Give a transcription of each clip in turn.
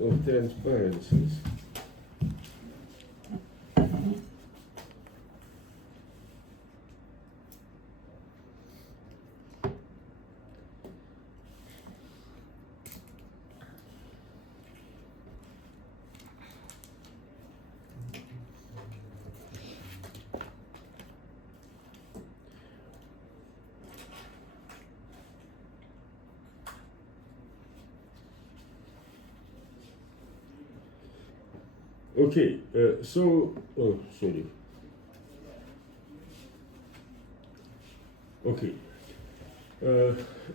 of transparencies. Okay, sorry. Okay.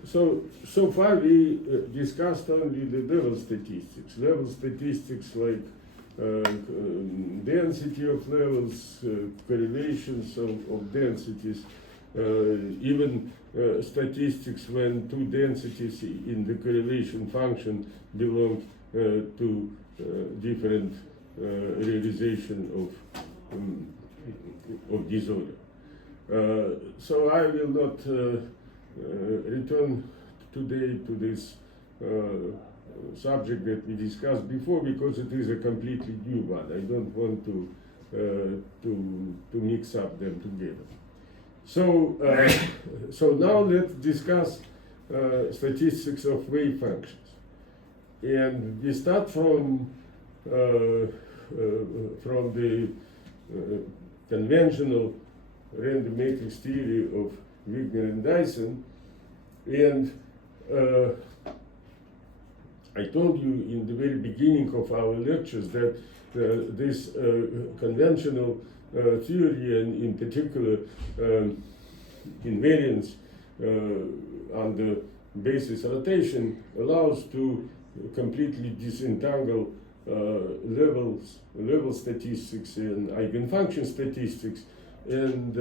So far we discussed only the level statistics. Level statistics like density of levels, correlations of densities, even statistics when two densities in the correlation function belong to different realization of disorder. So I will not return today to this subject that we discussed before because it is a completely new one. I don't want to mix up them together. So now let's discuss statistics of wave functions, and we start from the conventional random matrix theory of Wigner and Dyson, and I told you in the very beginning of our lectures that this conventional theory, and in particular invariance under basis rotation, allows to completely disentangle level statistics and eigenfunction statistics, and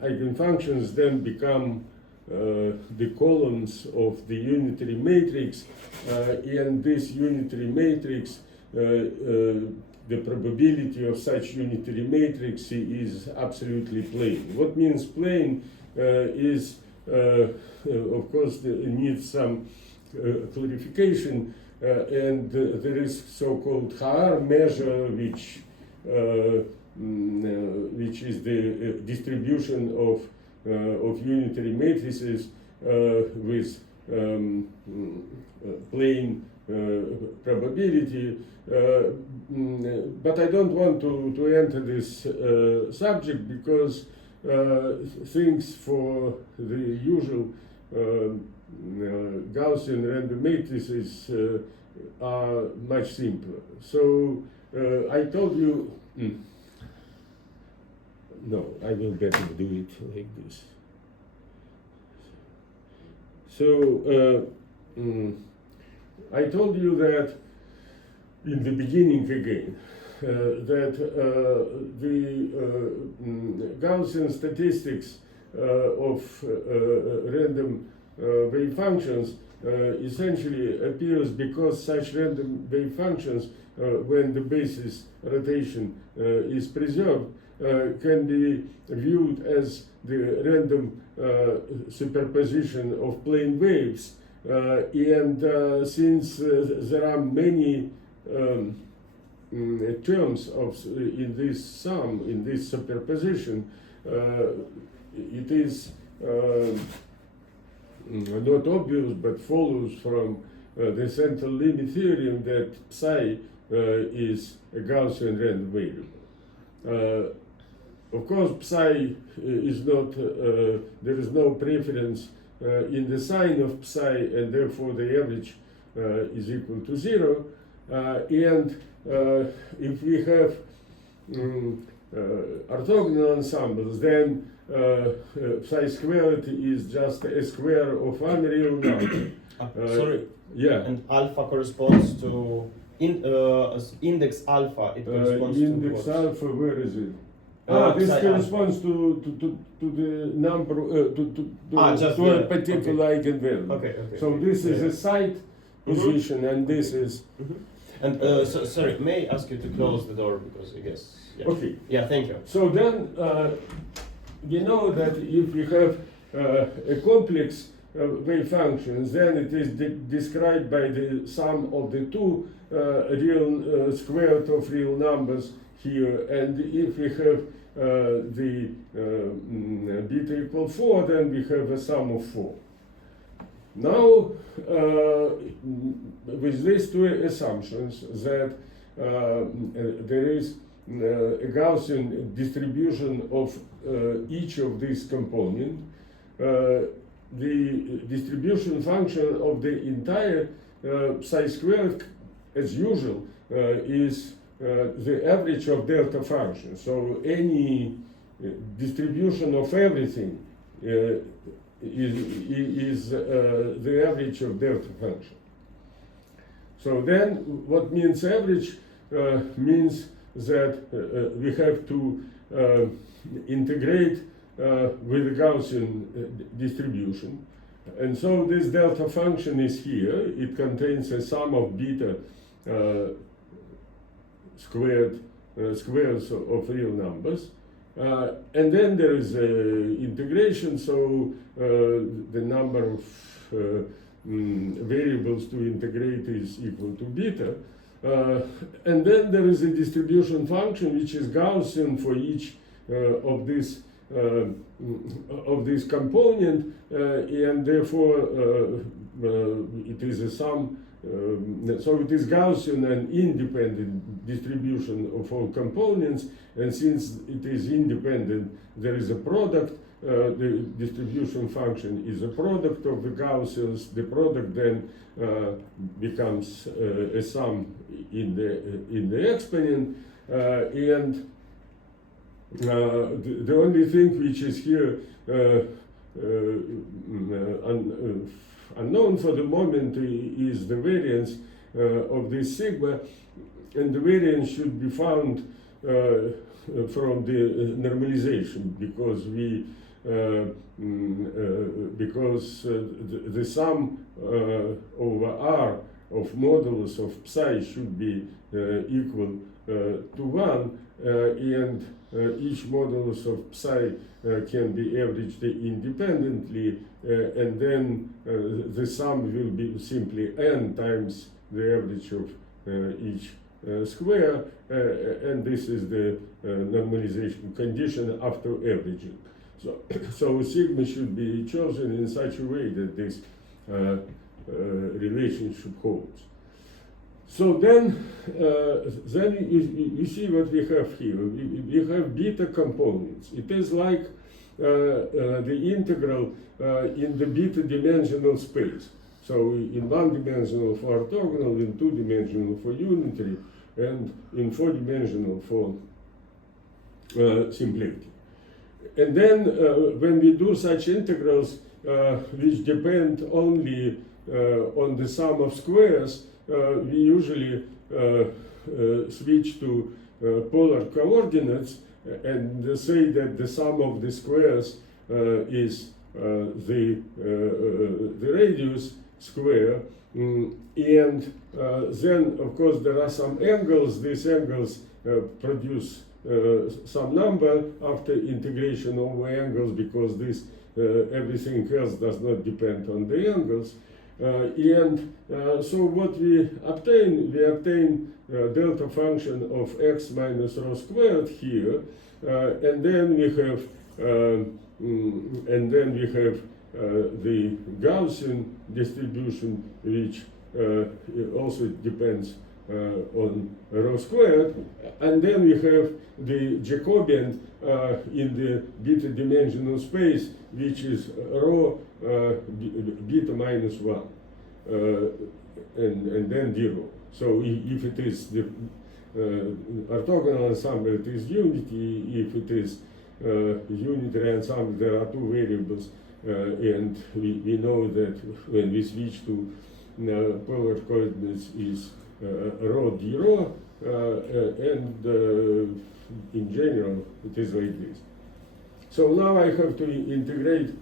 eigenfunctions then become the columns of the unitary matrix, and this unitary matrix, the probability of such unitary matrix is absolutely plain. What means plain is, of course, needs some clarification, and there is so-called Haar measure, which is the distribution of unitary matrices with plain probability, but I don't want to enter this subject because things for the usual Gaussian random matrices are much simpler. So I told you, no, I will better do it like this. So I told you that in the beginning again, that the Gaussian statistics of random wave functions essentially appears because such random wave functions, when the basis rotation is preserved, can be viewed as the random superposition of plane waves, and since there are many terms in this sum, in this superposition, it is not obvious, but follows from the central limit theorem that psi is a Gaussian random variable. Of course, psi is not, there is no preference in the sign of psi, and therefore the average is equal to 0. And if we have orthogonal ensembles, then psi squared is just a square of one real number. Sorry. Yeah. And alpha corresponds to index alpha. It corresponds index to alpha. Where is it? This psi corresponds to the number to a particular eigenvalue. Okay. So this is a side position, and this is. And sorry, may I ask you to close the door because I guess. Yeah. Okay. Yeah, thank you. So then you know that if we have a complex wave functions, then it is described by the sum of the two real squared of real numbers here. And if we have the beta equal 4, then we have a sum of 4. Now, with these two assumptions that there is a Gaussian distribution of each of these components, the distribution function of the entire psi squared, as usual, is the average of delta function. So any distribution of everything is the average of delta function. So then what means average means that we have to integrate with the Gaussian distribution. And so this delta function is here. It contains a sum of beta squares of real numbers. And then there is integration, so the number of variables to integrate is equal to beta. And then there is a distribution function which is Gaussian for each of this component, and therefore it is a sum. So it is Gaussian and independent distribution of all components, and since it is independent, there is a product. The distribution function is a product of the Gaussians. The product then becomes a sum in the exponent, and the only thing which is here unknown for the moment is the variance of this sigma, and the variance should be found from the normalization, because the sum over R of modulus of psi should be equal to 1, and each modulus of psi can be averaged independently, and then the sum will be simply n times the average of each square, and this is the normalization condition after averaging. So sigma should be chosen in such a way that this relationship holds. So then you see what we have here. We have beta components. It is like the integral in the beta dimensional space. So in one-dimensional for orthogonal, in two-dimensional for unitary, and in four-dimensional for simplicity. And then when we do such integrals which depend only on the sum of squares, we usually switch to polar coordinates and say that the sum of the squares is the radius square, and then of course there are some angles. These angles produce some number after integration over angles, because this everything else does not depend on the angles. So what we obtain delta function of x minus rho squared here, and then we have the Gaussian distribution, which also depends on rho squared, and then we have the Jacobian in the beta dimensional space, which is rho beta minus 1, and then 0. So if it is the orthogonal ensemble, it is unity. If it is unitary ensemble, there are two variables, and we know that when we switch to polar coordinates is rho d rho, and in general it is like this. So now I have to integrate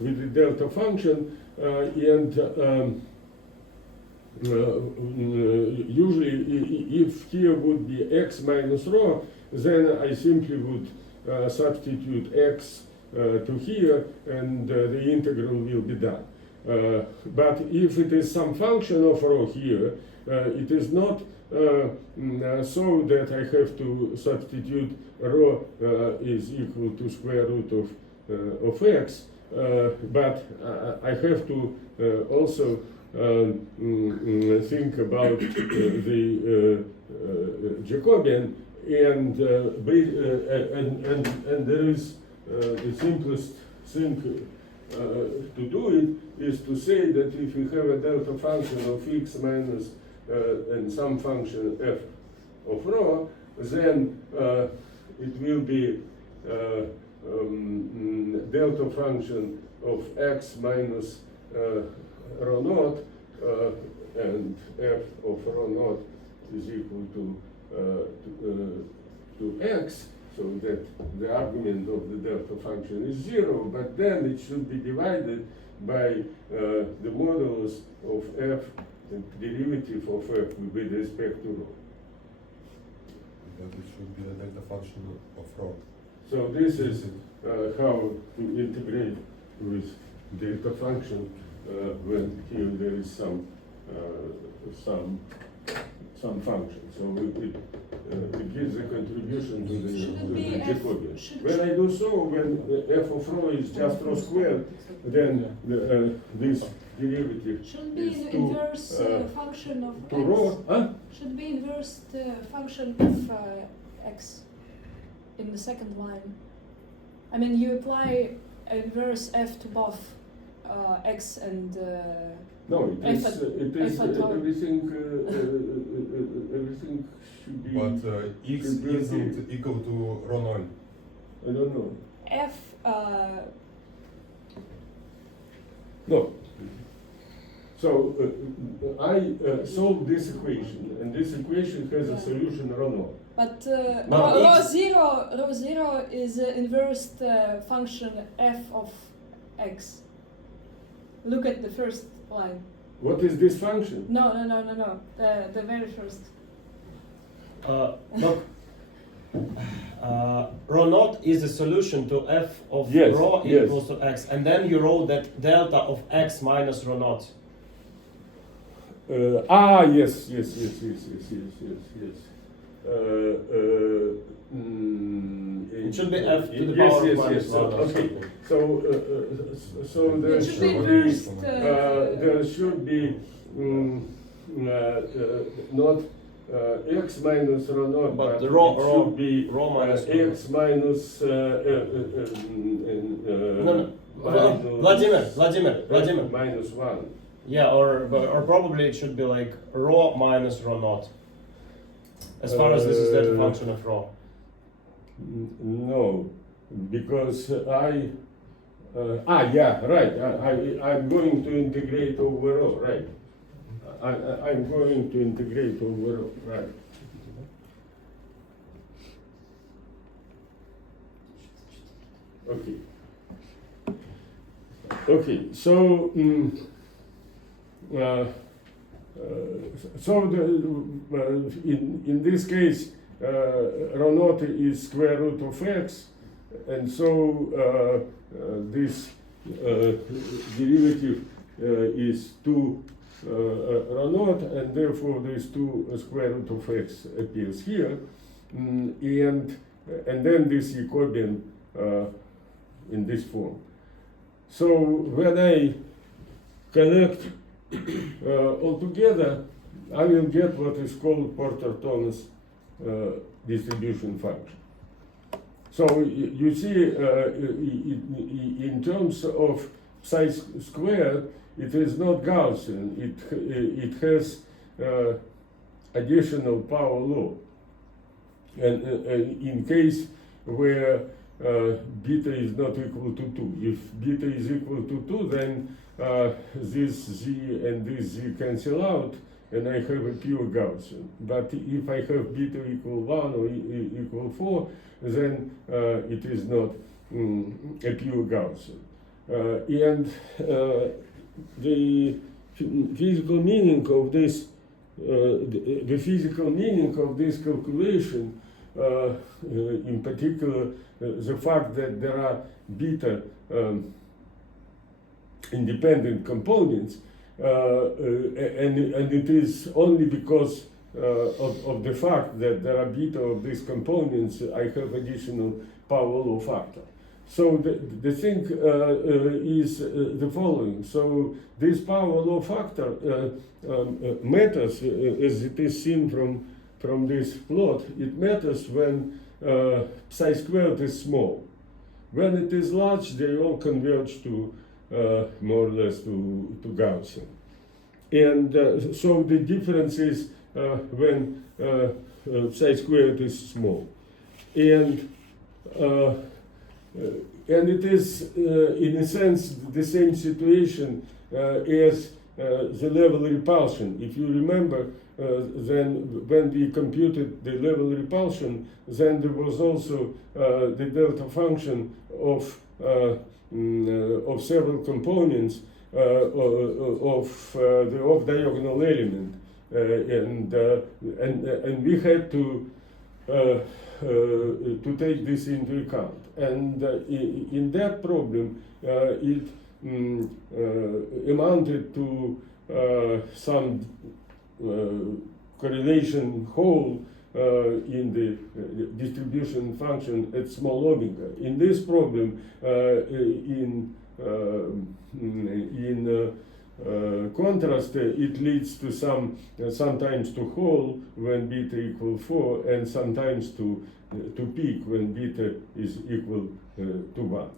with the delta function, and usually if here would be x minus rho, then I simply would substitute x to here, and the integral will be done. But if it is some function of rho here, it is not so that I have to substitute rho is equal to square root of x, but I have to also think about the Jacobian, and there is the simplest thing to do it is to say that if you have a delta function of x minus and some function f of rho, then it will be delta function of x minus rho naught, and f of rho naught is equal to x, so that the argument of the delta function is 0, but then it should be divided by the modulus of f, the derivative of f with respect to rho. But it should be the delta function of rho. So this is how to integrate with delta function when here there is some function. So it gives a contribution to the Jacobian. When I do so, when f of rho is just rho squared, then this derivative Should be is the to inverse function of to x. rho. Huh? Should be inverse function of x in the second line. I mean, you apply inverse f to both x and No, it is. F at- It is F at all. everything. Everything should be. But x should be isn't equal to rho 0. I don't know. f. No. So I solve this equation, and this equation has a Yeah. solution rho naught. But No, rho zero is inverse function f of x. Look at the first line. What is this function? No. The very first. Look, rho naught is the solution to f of Yes, rho yes. equals to x, and then you wrote that delta of x minus rho naught. Yes. It should be f to the yes, power yes, of minus yes. rho naught. Okay. So there It should be should be inversed. there should be not x minus rho naught, But but rho- it should be rho minus rho naught. x minus No. Vladimir. minus 1. Yeah, or probably it should be like rho minus rho naught. As far as this is the function of rho. No, because yeah, right. I'm going to integrate over rho, right? I'm going to integrate over rho, right? Okay. So in this case, rho naught is square root of x, and so this derivative is 2 rho naught, and therefore this 2 square root of x appears here, and then this Jacobian in this form. So when I connect all together, I will get what is called Porter-Thomas distribution function. So you see, in terms of psi squared, it is not Gaussian. It has additional power law, and in case where beta is not equal to 2. If beta is equal to 2, then this z and this z cancel out, and I have a pure Gaussian. But if I have beta equal 1 or equal 4, then it is not a pure Gaussian. And the physical meaning of this, the physical meaning of this calculation, in particular, the fact that there are beta independent components, and it is only because of the fact that there are beta of these components I have additional power law factor. So the thing is the following. So this power law factor matters, as it is seen from this plot. It matters when psi squared is small. When it is large, they all converge to more or less to Gaussian. And so the difference is when psi squared is small. And it is, in a sense, the same situation as the level repulsion. If you remember, then when we computed the level repulsion, then there was also the delta function of several components of the off-diagonal element, and we had to take this into account. And in that problem, it amounted to some correlation hole in the distribution function at small omega. In this problem, in contrast, it leads to sometimes to hole when beta equal 4, and sometimes to peak when beta is equal to 1.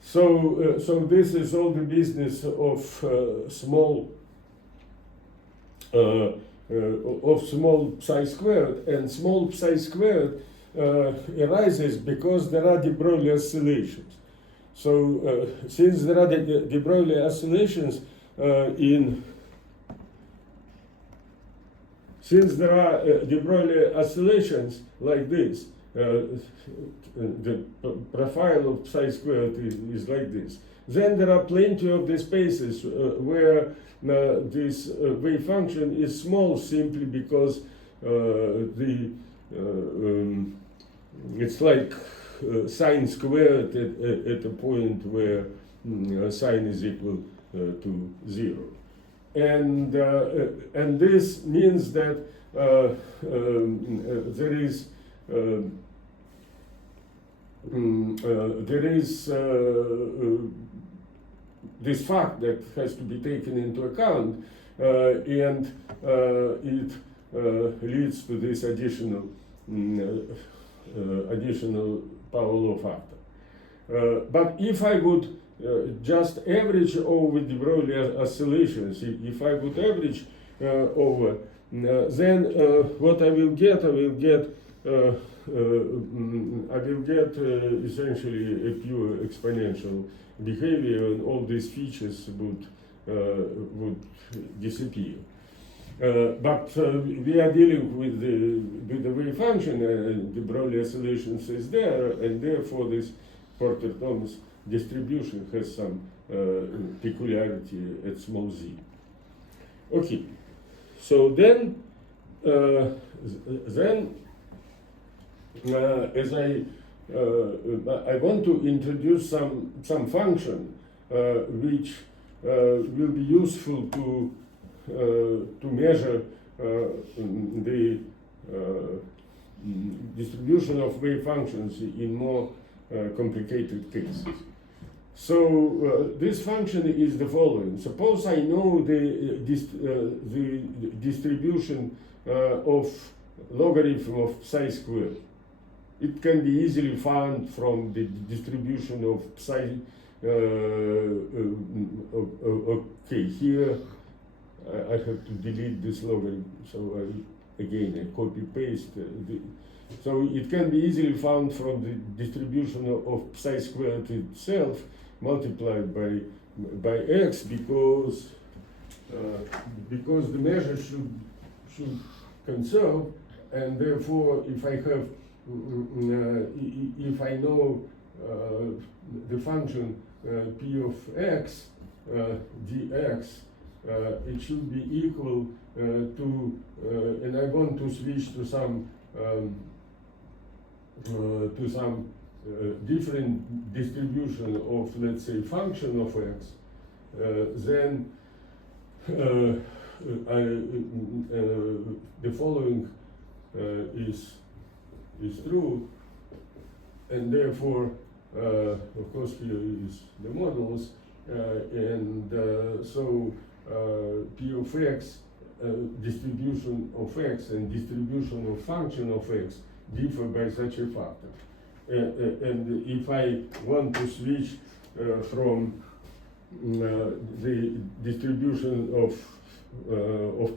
So this is all the business of small psi squared, and small psi squared arises because there are de Broglie oscillations. So since there are de Broglie oscillations since there are de Broglie oscillations like this, the profile of psi squared is like this. Then there are plenty of the spaces where this wave function is small simply because it's like sine squared at a point where sine is equal to 0. And this means that there is this fact that has to be taken into account, and it leads to this additional power law factor. But if I would just average over the Broglie oscillations, if I would average over, then what I will get essentially a pure exponential behavior, and all these features would disappear. But we are dealing with the wave function, and the Broglie oscillations is there, and therefore this Porter-Thomas distribution has some peculiarity at small z. Okay, so then as I want to introduce some function which will be useful to measure the distribution of wave functions in more complicated cases. So this function is the following. Suppose I know the distribution of logarithm of psi squared. It can be easily found from the distribution of psi. Okay, here I have to delete this logarithm, so I copy paste. So it can be easily found from the distribution of psi squared itself multiplied by x, because the measure should conserve, and therefore if I have if I know the function p of x dx, it should be equal to, and I want to switch to some different distribution of, let's say, function of x, then the following is true, and therefore, of course, here is the models, and so P of x, distribution of x and distribution of function of x differ by such a factor. And if I want to switch from the distribution of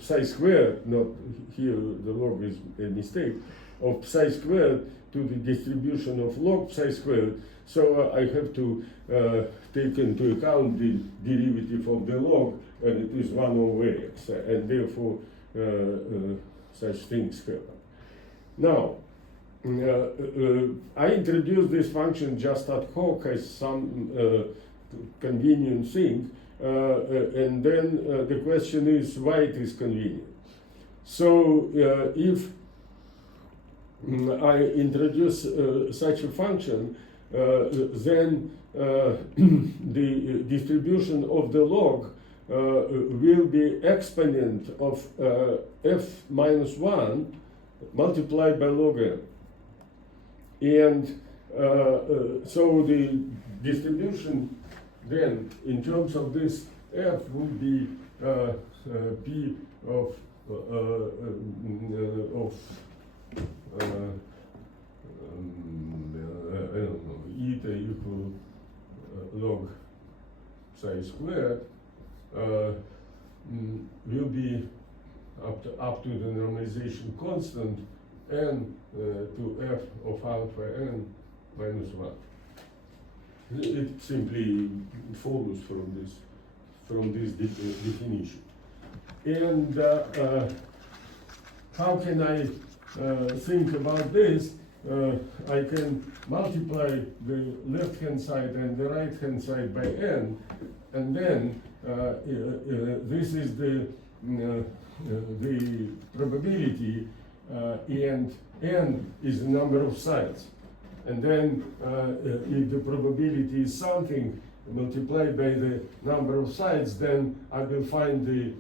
psi squared, not here the log is a mistake, of psi squared to the distribution of log psi squared, so I have to take into account the derivative of the log, and it is 1 over x, and therefore such things happen. Now, I introduced this function just ad hoc as some convenient thing, and then the question is why it is convenient. So if I introduce such a function, then the distribution of the log will be exponent of f minus 1 multiplied by log n. And so the distribution then in terms of this f would be p of I don't know, eta equal log psi squared will be up to the normalization constant n to f of alpha n minus 1. It simply follows from this definition. And how can I think about this? I can multiply the left-hand side and the right-hand side by n, and then this is the probability, and n is the number of sides. And then if the probability is something multiplied by the number of sides, then I will find the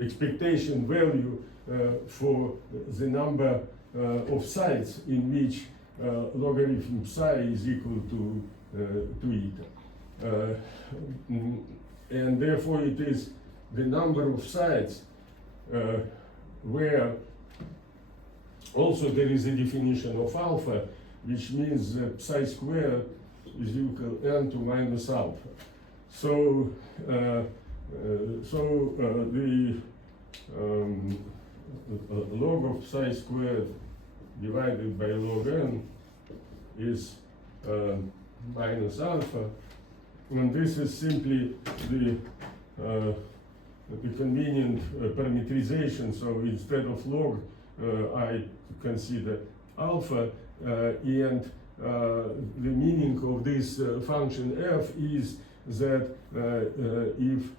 expectation value for the number of sides in which logarithm psi is equal to eta. And therefore it is the number of sides where also there is a definition of alpha, which means that psi squared is equal n to minus alpha. So the log of psi squared divided by log n is minus alpha, and this is simply the convenient parameterization. So instead of log, I consider alpha, and the meaning of this function f is that if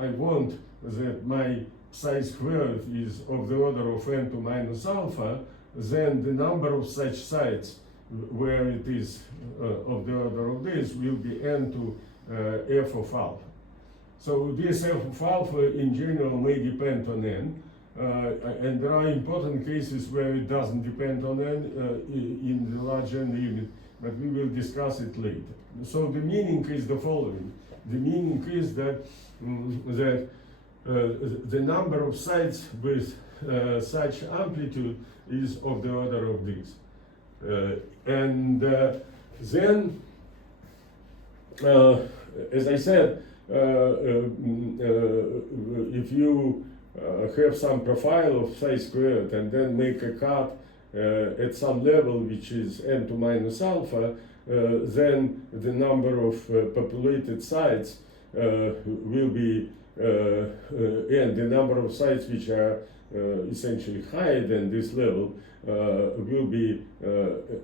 I want that my psi squared is of the order of n to minus alpha, then the number of such sides where it is of the order of this will be n to f of alpha. So this f of alpha in general may depend on n, and there are important cases where it doesn't depend on n in the large n limit, but we will discuss it later. So the meaning is the following. The meaning is that the number of sides with such amplitude is of the order of this. And then, as I said, if you have some profile of psi squared and then make a cut at some level which is n to minus alpha, then the number of populated sides will be and the number of sides which are essentially higher than this level will be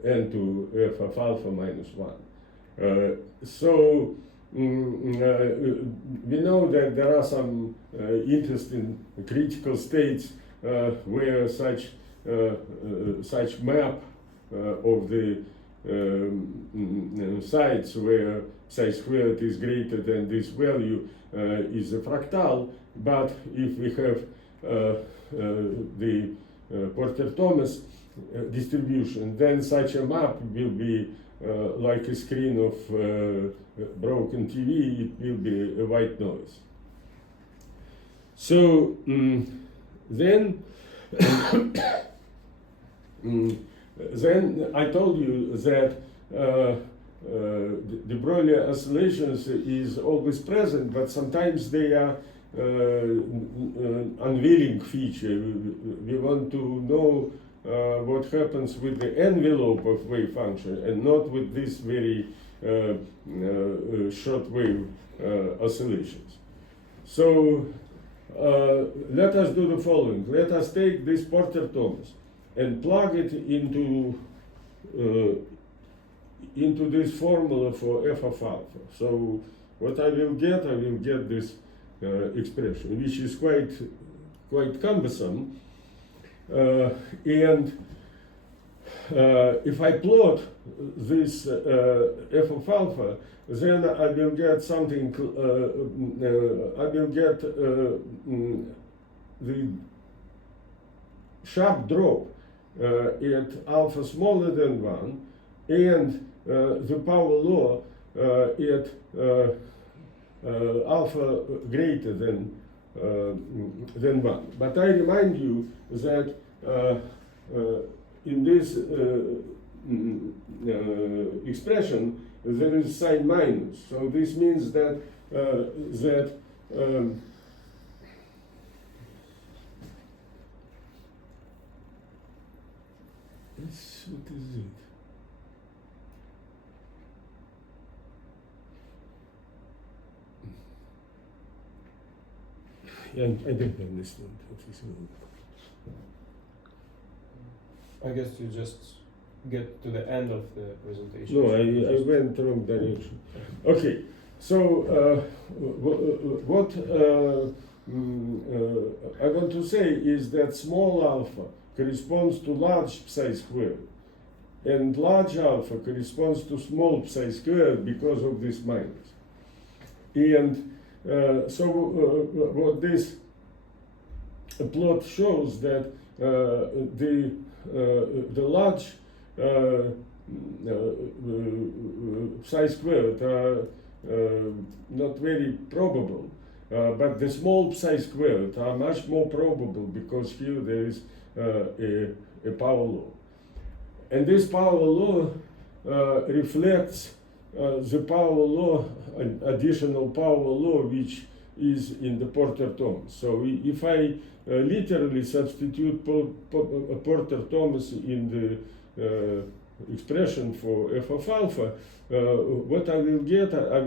n to f of alpha minus 1. So we know that there are some interesting critical states where such map of the sites where psi squared is greater than this value is a fractal. But if we have the Porter-Thomas distribution, then such a map will be like a screen of broken TV. It will be a white noise. So then I told you that the Broglie oscillations is always present, but sometimes they are unwilling feature. We want to know what happens with the envelope of wave function and not with this very short wave oscillations. So let us do the following. Let us take this Porter-Thomas and plug it into this formula for f of alpha. So what I will get this expression, which is quite cumbersome. And if I plot this f of alpha, then I will get something. I will get the sharp drop at alpha smaller than 1, and the power law at alpha greater than 1. But I remind you that in this expression there is sign minus. So this means that this, what is it? I don't understand what is mean. I guess you just get to the end of the presentation. No, I went wrong direction. Okay, so what I want to say is that small alpha corresponds to large psi squared, and large alpha corresponds to small psi squared because of this minus. And so what this plot shows that the large psi squared are not very probable, but the small psi squared are much more probable because here there is a power law. And this power law reflects the power law, additional power law, which is in the Porter-Thomas. So if I literally substitute Porter-Thomas in the expression for f of alpha, what I will get a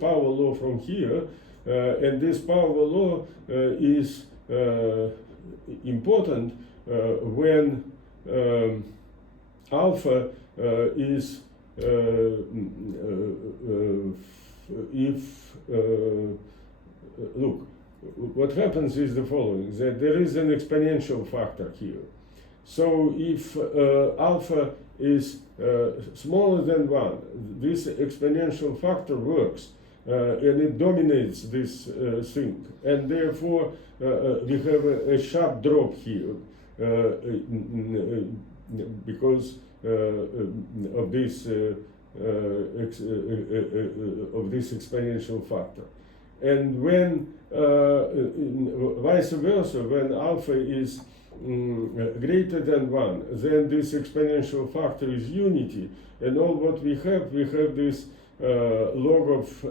power law from here, and this power law is important when alpha is look, what happens is the following, that there is an exponential factor here. So if alpha is smaller than 1, this exponential factor works and it dominates this thing, and therefore we have a sharp drop here because of this exponential factor. And when vice versa, when alpha is greater than 1, then this exponential factor is unity, and all what we have this log of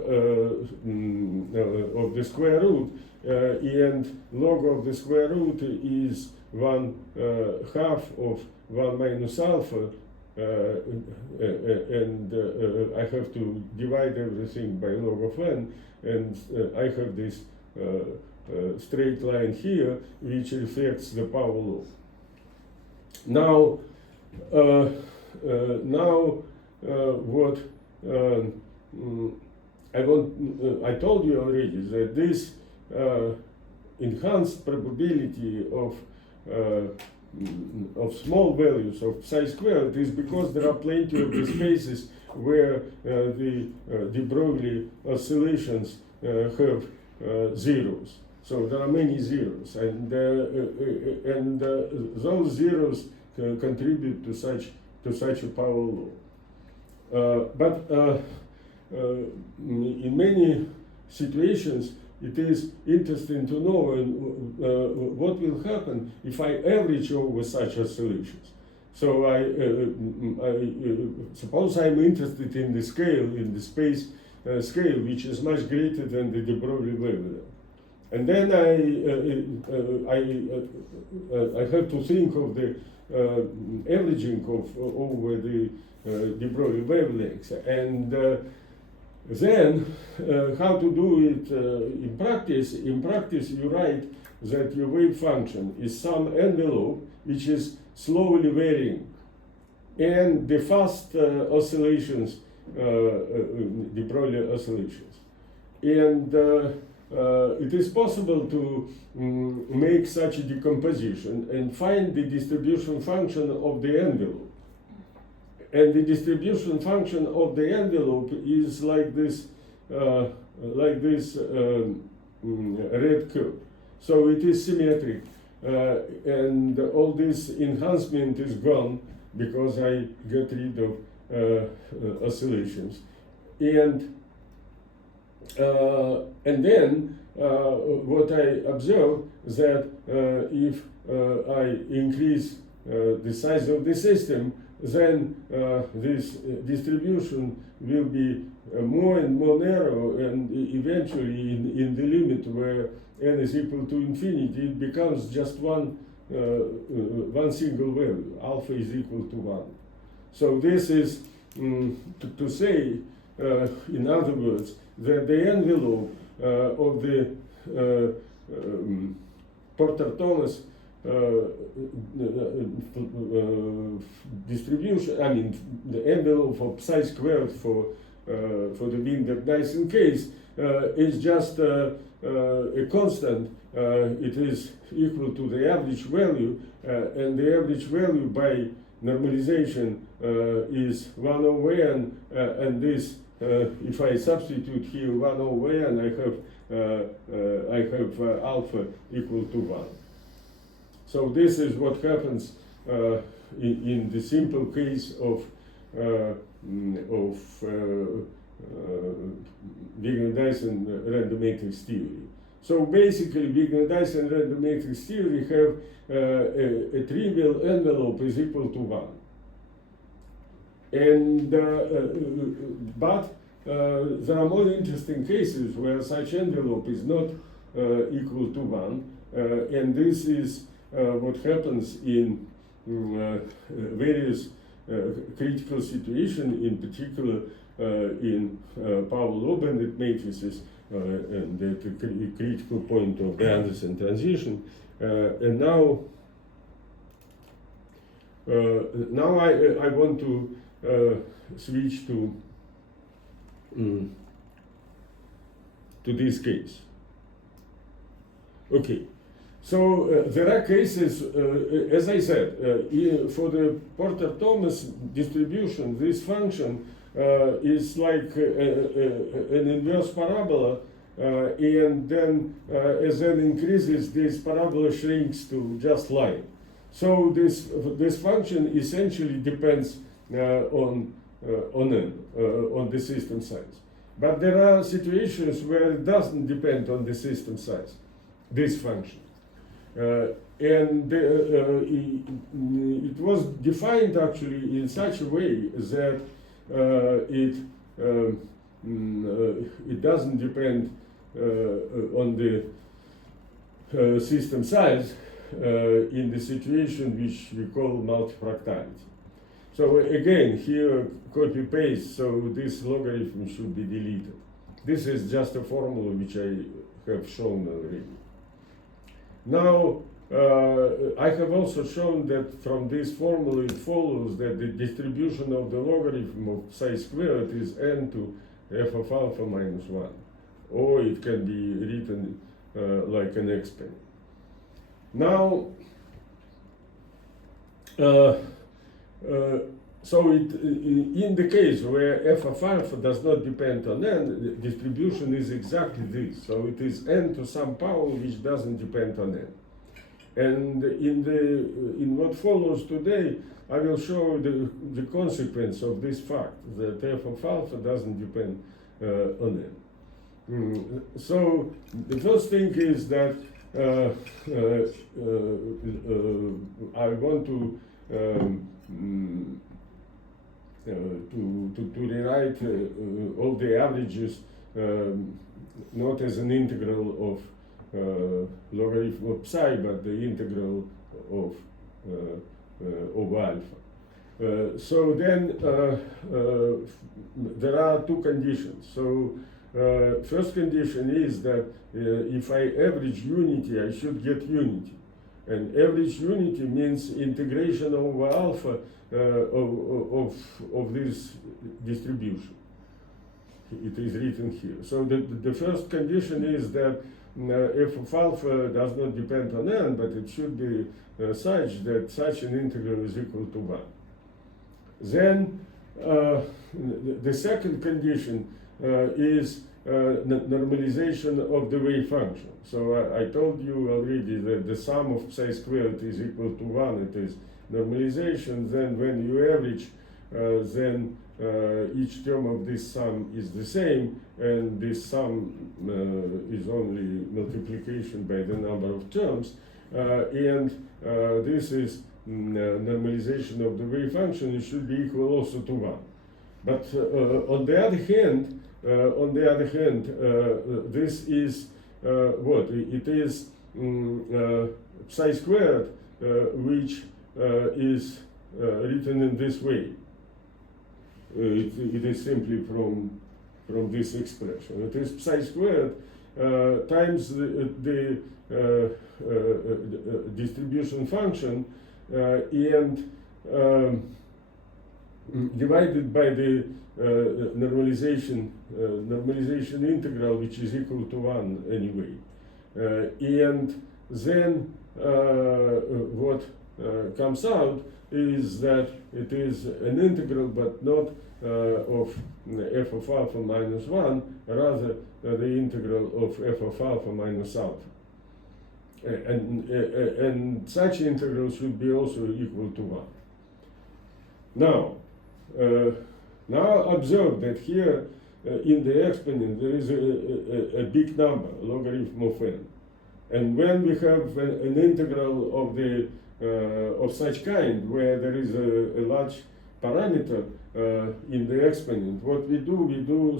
the square root, and log of the square root is 1/2 of 1 minus alpha, and I have to divide everything by log of n, and I have this straight line here which reflects the power law. Now, what I told you already that this enhanced probability of of small values of psi squared is because there are plenty of the spaces where the de Broglie oscillations have zeros. So there are many zeros, and those zeros contribute to such a power law. But in many situations, it is interesting to know what will happen if I average over such oscillations. So I suppose I'm interested in the scale, in the space scale, which is much greater than the de Broglie wavelength. And then I have to think of the averaging over the de Broglie wavelengths, and then how to do it in practice. In practice, you write that your wave function is some envelope which is slowly varying, and the fast oscillations, de Broglie oscillations, and it is possible to make such a decomposition and find the distribution function of the envelope. And the distribution function of the envelope is like this red curve. So it is symmetric, and all this enhancement is gone because I get rid of oscillations. And then what I observe that if I increase the size of the system, then this distribution will be more and more narrow, and eventually in the limit where n is equal to infinity, it becomes just one single value. Alpha is equal to 1. So this is to say, in other words, that the envelope of the Porter-Thomas distribution, I mean the envelope of psi squared for the Wingert-Dyson case is just a constant. It is equal to the average value, and the average value by normalization is 1 over n, and this, if I substitute here 1 over n, I have alpha equal to 1. So this is what happens in the simple case of Wigner-Dyson random matrix theory. So basically, Wigner-Dyson random matrix theory have a trivial envelope is equal to 1. And but there are more interesting cases where such envelope is not equal to 1, and this is what happens in various critical situations, in particular in power law-banded matrices, and at the critical point of the Anderson transition. And now I want to switch to this case. Okay. So there are cases, as I said, for the Porter-Thomas distribution, this function is like an inverse parabola, and then as n increases, this parabola shrinks to just line. So this function essentially depends on the system size. But there are situations where it doesn't depend on the system size, this function. And it was defined actually in such a way that it doesn't depend on the system size in the situation which we call multifractality. So again, here copy paste, so this logarithm should be deleted. This is just a formula which I have shown already. Now, I have also shown that from this formula it follows that the distribution of the logarithm of psi squared is n to f of alpha minus 1, or it can be written like an exponent. Now, Uh, uh, so in the case where f of alpha does not depend on n, the distribution is exactly this. So it is n to some power which doesn't depend on n. And in what follows today, I will show the consequence of this fact that f of alpha doesn't depend on n. So the first thing is that I want to rewrite all the averages not as an integral of logarithm of psi, but the integral of alpha. So then there are two conditions. So first condition is that if I average unity, I should get unity. And average unity means integration over alpha of this distribution. It is written here. So the first condition is that f of alpha does not depend on n, but it should be such that such an integral is equal to 1. Then the second condition is normalization of the wave function. So I told you already that the sum of psi squared is equal to 1. It is normalization. Then when you average, then each term of this sum is the same, and this sum is only multiplication by the number of terms, and this is normalization of the wave function. It should be equal also to 1. But on the other hand, this is what? It is psi squared, which is written in this way. It is simply from this expression. It is psi squared times the distribution function and divided by the normalization integral, which is equal to 1 anyway. And then what comes out is that it is an integral, but not of f of alpha minus 1, rather the integral of f of alpha minus alpha. And such integral should be also equal to 1. Now observe that here in the exponent there is a big number, logarithm of n. And when we have an integral of the of such kind, where there is a large parameter in the exponent, what we do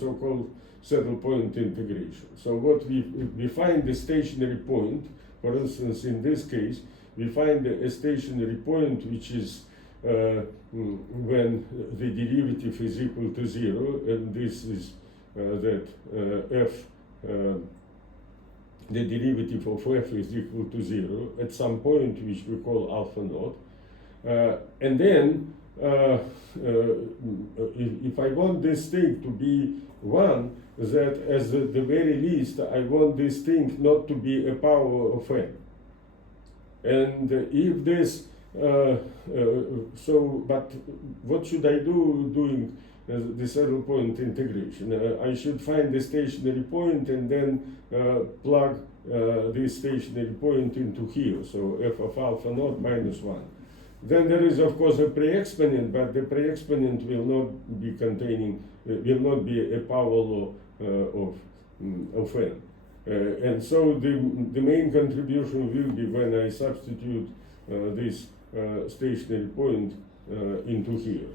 so-called saddle point integration. So what we find the stationary point. For instance, in this case, we find a stationary point which is when the derivative is equal to 0, and this is that f, the derivative of f is equal to 0 at some point which we call alpha naught. And then if I want this thing to be 1, that as the very least I want this thing not to be a power of n. And if this but what should I do doing the saddle point integration? I should find the stationary point and then plug this stationary point into here. So f of alpha naught minus 1. Then there is of course a pre-exponent, but the pre-exponent will not be containing, will not be a power law of n. And so the main contribution will be when I substitute this stationary point into here.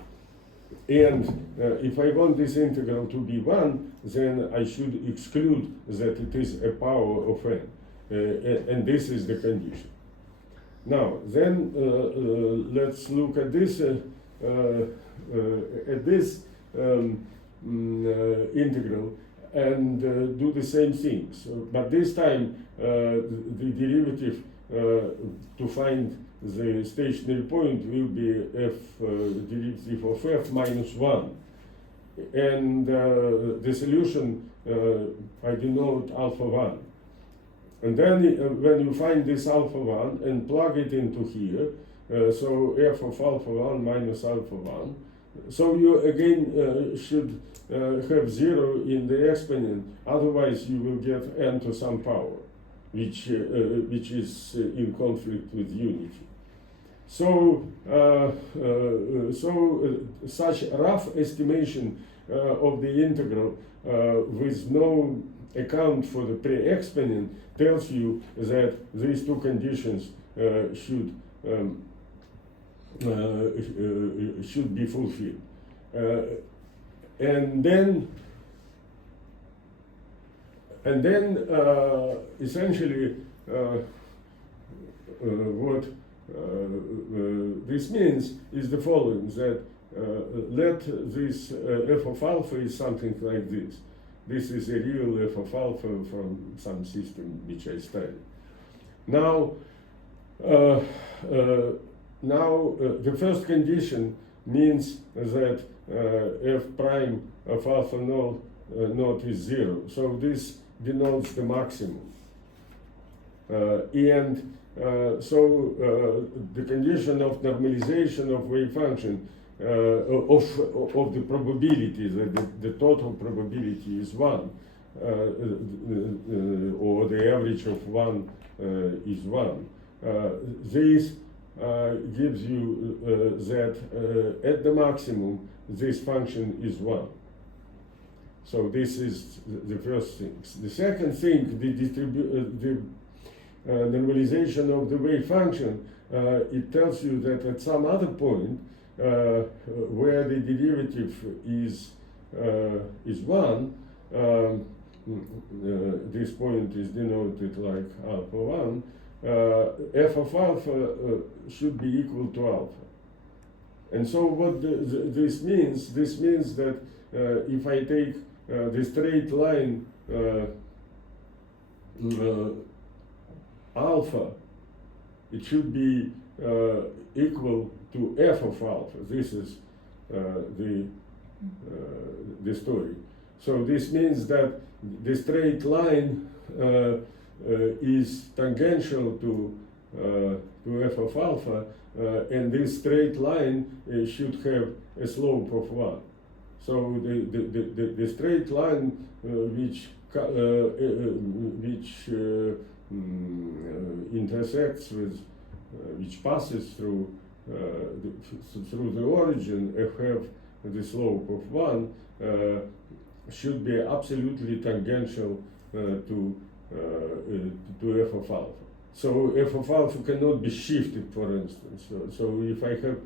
And if I want this integral to be 1, then I should exclude that it is a power of n. And this is the condition. Now, then let's look at this integral and do the same thing. So, but this time the derivative to find the stationary point will be f derivative of f minus 1. And the solution I denote alpha 1. And then when you find this alpha 1 and plug it into here, So f of alpha 1 minus alpha 1. So you again should have 0 in the exponent, otherwise you will get n to some power, which is in conflict with unity. So, such rough estimation of the integral with no account for the pre-exponent tells you that these two conditions should be fulfilled. And then essentially what this means is the following, that let this f of alpha is something like this. This is a real f of alpha from some system which I studied. Now, the first condition means that f prime of alpha naught is 0. So this denotes the maximum. So the condition of normalization of wave function of the probability that the total probability is 1, or the average of 1 is 1. This gives you that at the maximum this function is 1. So this is the first thing. The second thing, the normalization of the wave function, it tells you that at some other point where the derivative is 1, this point is denoted like alpha 1, f of alpha should be equal to alpha. And so what this means? This means that if I take the straight line alpha, it should be equal to f of alpha. This is the story. So this means that the straight line is tangential to f of alpha, and this straight line should have a slope of 1. So the straight line which intersects with, which passes through the origin and have the slope of 1 should be absolutely tangential to f of alpha. So f of alpha cannot be shifted, for instance. So if I have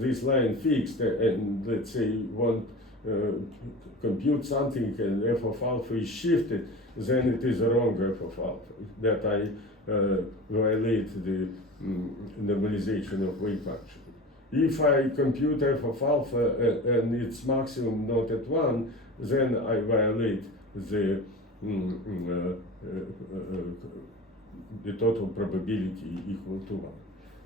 this line fixed and let's say want compute something and f of alpha is shifted, then it is a wrong f of alpha, that I violate the normalization of wave function. If I compute f of alpha and its maximum not at 1, then I violate the total probability equal to 1.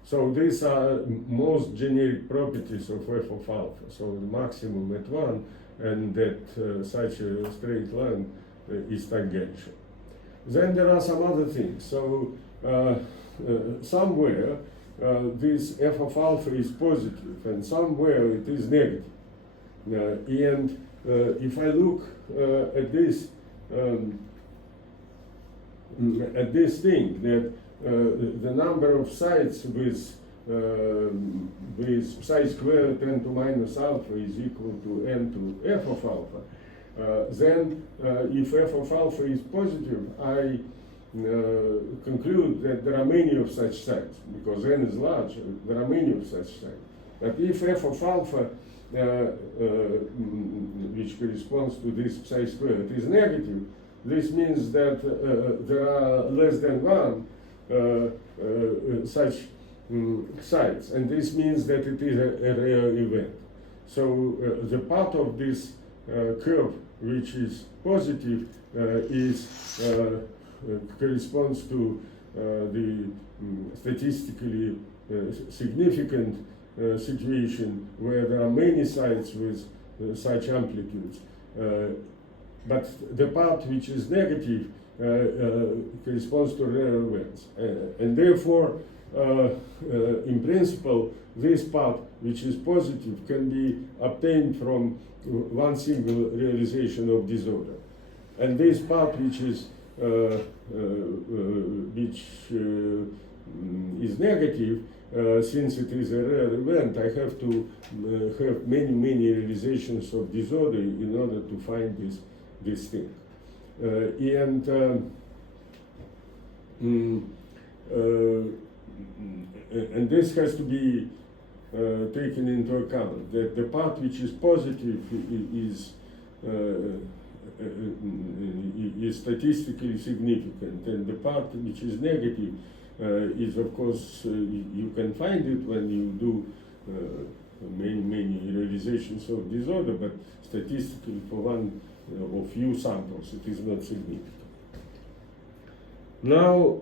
So these are most generic properties of f of alpha. So the maximum at 1 and that such a straight line is tangential. Then there are some other things. So somewhere this f of alpha is positive and somewhere it is negative. And if I look at this thing, that the number of sides with psi squared n to minus alpha is equal to n to f of alpha, then if f of alpha is positive, I conclude that there are many of such sides, because n is large, there are many of such sides. But if f of alpha, which corresponds to this psi squared, is negative, this means that there are less than 1 such sides, and this means that it is a rare event. So the part of this curve which is positive corresponds to the statistically significant situation where there are many sides with such amplitudes. but the part which is negative corresponds to rare events. And therefore, in principle, this part which is positive can be obtained from one single realization of disorder. And this part which is negative, since it is a rare event, I have to have many realizations of disorder in order to find this thing. And this has to be taken into account, that the part which is positive is statistically significant, and the part which is negative is, of course, you can find it when you do many realizations of disorder, but statistically for one or few samples it is not significant. Now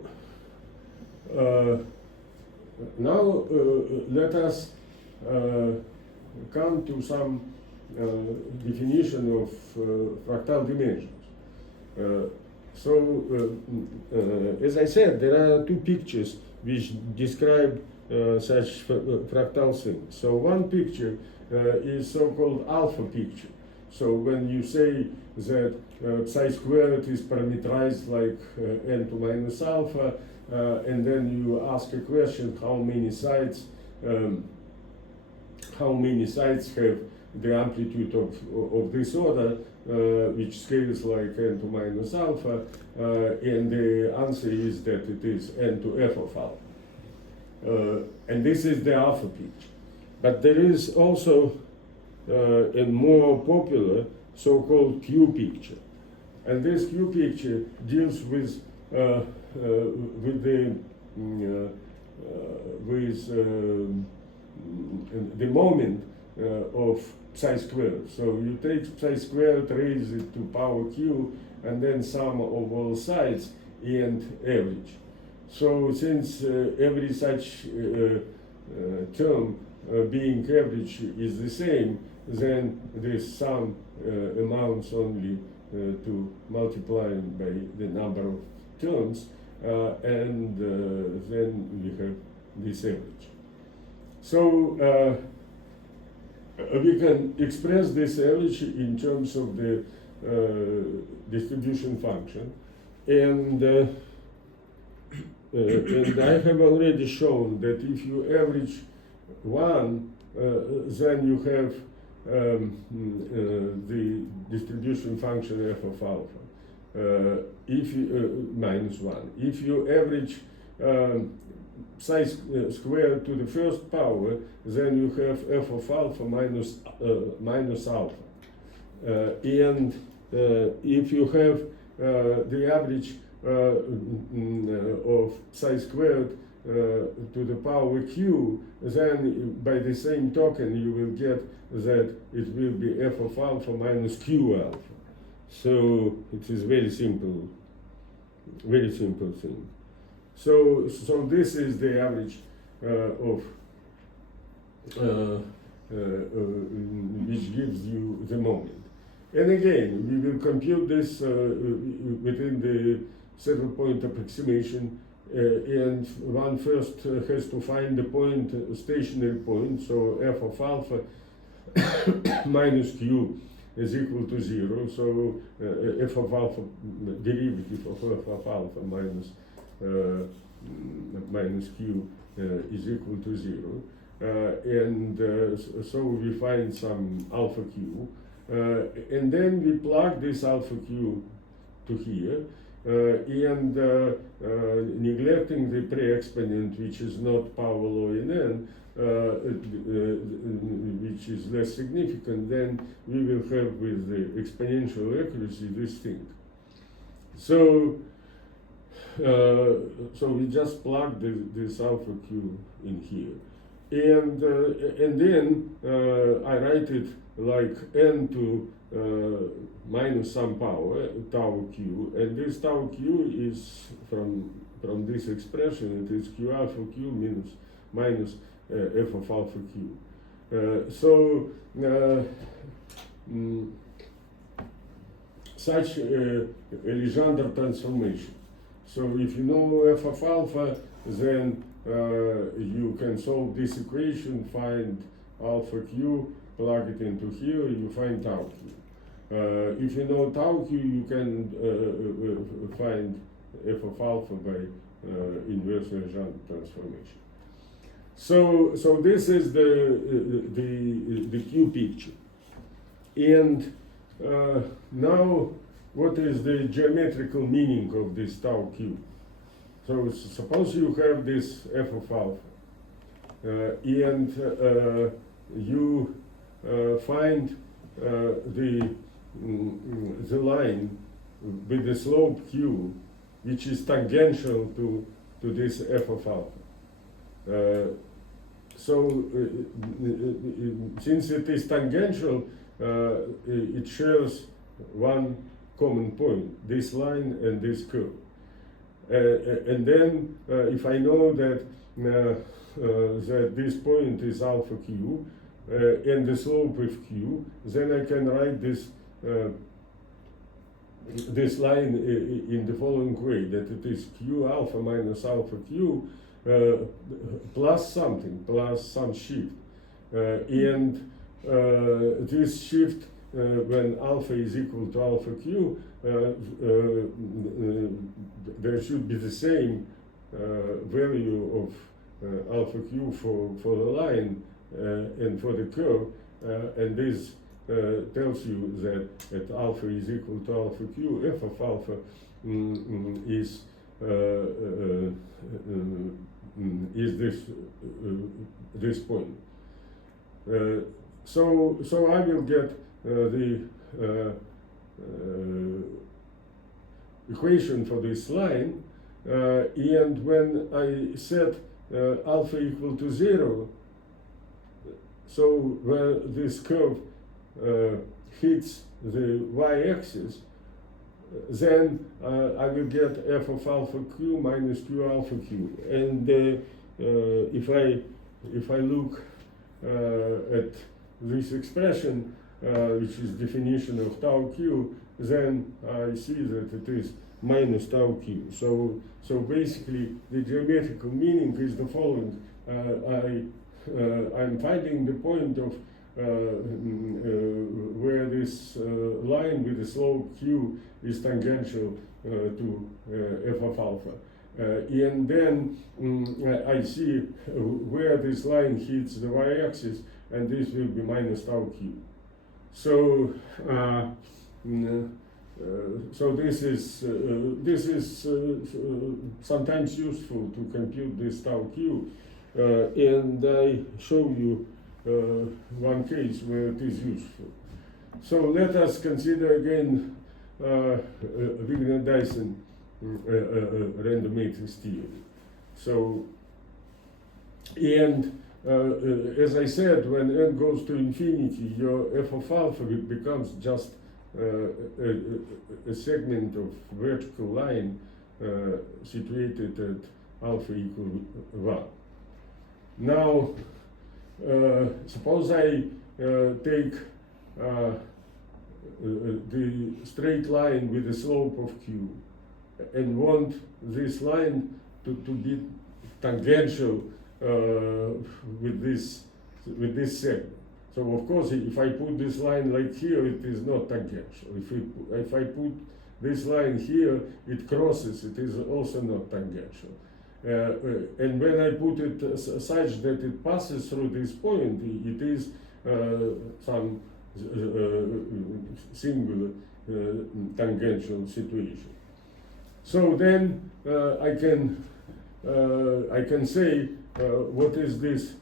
let us come to some definition of fractal dimensions. As I said, there are two pictures which describe such fractal things. So one picture is so-called alpha picture. So when you say that psi squared is parameterized like n to minus alpha, and then you ask a question, how many sides have the amplitude of this order, which scales like n to minus alpha, and the answer is that it is n to f of alpha. And this is the alpha picture. But there is also a more popular so-called Q picture. And this Q picture deals with the moment of psi squared. So you take psi squared, raise it to power q, and then sum of all sides and average. So since every such term being average is the same, then this sum amounts only to multiplying by the number of terms, and then we have this average. So we can express this average in terms of the distribution function, and I have already shown that if you average 1, then you have the distribution function f of alpha, if you, minus 1. If you average psi squared to the first power, then you have f of alpha minus alpha. And if you have the average of psi squared to the power q, then by the same token you will get that it will be f of alpha minus q alpha. So it is very simple thing. So this is the average which gives you the moment. And again, we will compute this within the saddle point approximation, and one first has to find the point, stationary point, so f of alpha minus q is equal to 0, so f of alpha, derivative of f of alpha minus q is equal to 0, and so we find some alpha q, and then we plug this alpha q to here, and neglecting the pre-exponent, which is not power law in n, which is less significant, then we will have with the exponential accuracy this thing. So we just plug this alpha q in here, and then I write it like n to minus some power, tau q, and this tau q is from this expression, it is q alpha q minus f of alpha q. such a Legendre transformation. So if you know f of alpha, then you can solve this equation, find alpha q, plug it into here, you find tau q. If you know tau q, you can find f of alpha by inverse Legendre transformation. So this is the Q picture. And now, what is the geometrical meaning of this tau Q? So suppose you have this f of alpha, and you find the line with the slope Q, which is tangential to this f of alpha. Since it is tangential, it shares one common point, this line and this curve. And then if I know that that this point is alpha q and the slope of q, then I can write this this line in the following way, that it is q alpha minus alpha q plus something, plus some shift. And this shift, when alpha is equal to alpha q, there should be the same value of alpha q for the line and for the curve, and this tells you that at alpha is equal to alpha q, f of alpha is this point. So I will get the equation for this line, and when I set alpha equal to 0, so where this curve hits the y-axis, then I will get f of alpha q minus q alpha q. And if I look at this expression, which is definition of tau q, then I see that it is minus tau q. So basically the geometrical meaning is the following. I'm finding the point of where this line with the slope q is tangential to f of alpha. And then I see where this line hits the y-axis, and this will be minus tau q. So this is sometimes useful to compute this tau q, and I show you one case where it is useful. So let us consider again Wigner-Dyson random matrix theory. So, and as I said, when n goes to infinity, your f of alpha becomes just a segment of vertical line situated at alpha equal 1. Now, suppose I take the straight line with the slope of q and want this line to be tangential with this segment. So of course, if I put this line like here, it is not tangential. If I put this line here, it crosses, it is also not tangential. And when I put it such that it passes through this point, it is some singular tangential situation. So then I can say what is this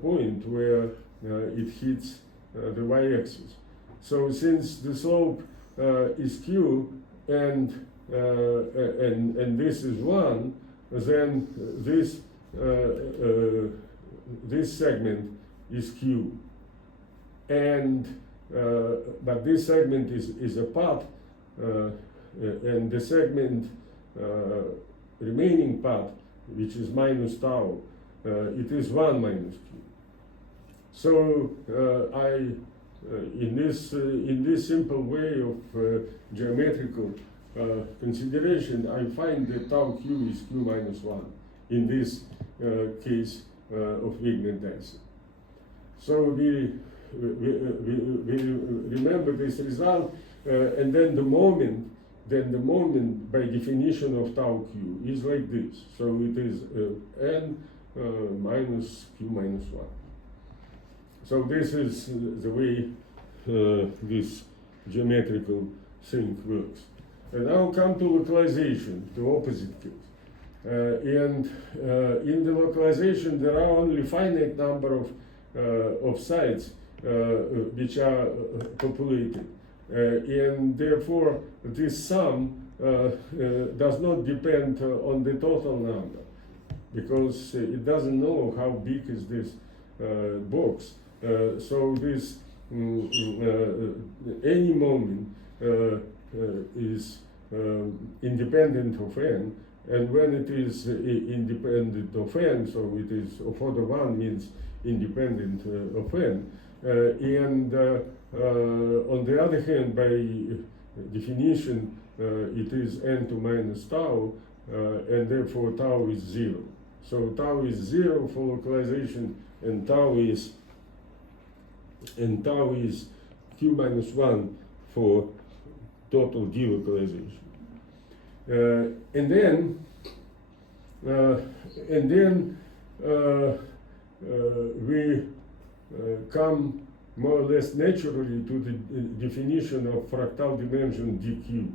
point where it hits the y-axis. So since the slope is q and this is 1, then this segment is q, and but this segment is a path, and the segment remaining path, which is minus tau, it is 1 minus q. So I in this simple way of geometrical consideration, I find that tau q is q minus 1 in this case of Wigner Dyson. So we remember this result, and then the moment by definition of tau q is like this. So it is n minus q minus 1. So this is the way this geometrical thing works. And now come to localization, the opposite case. And in the localization, there are only finite number of sites which are populated. And therefore, this sum does not depend on the total number, because it doesn't know how big is this box. So this any moment is independent of n, and when it is independent of n, so it is of order 1 means independent of n. And on the other hand, by definition, it is n to minus tau, and therefore tau is 0. So tau is 0 for localization, and tau is q minus 1 for total delocalization. And then we come more or less naturally to the definition of fractal dimension dq.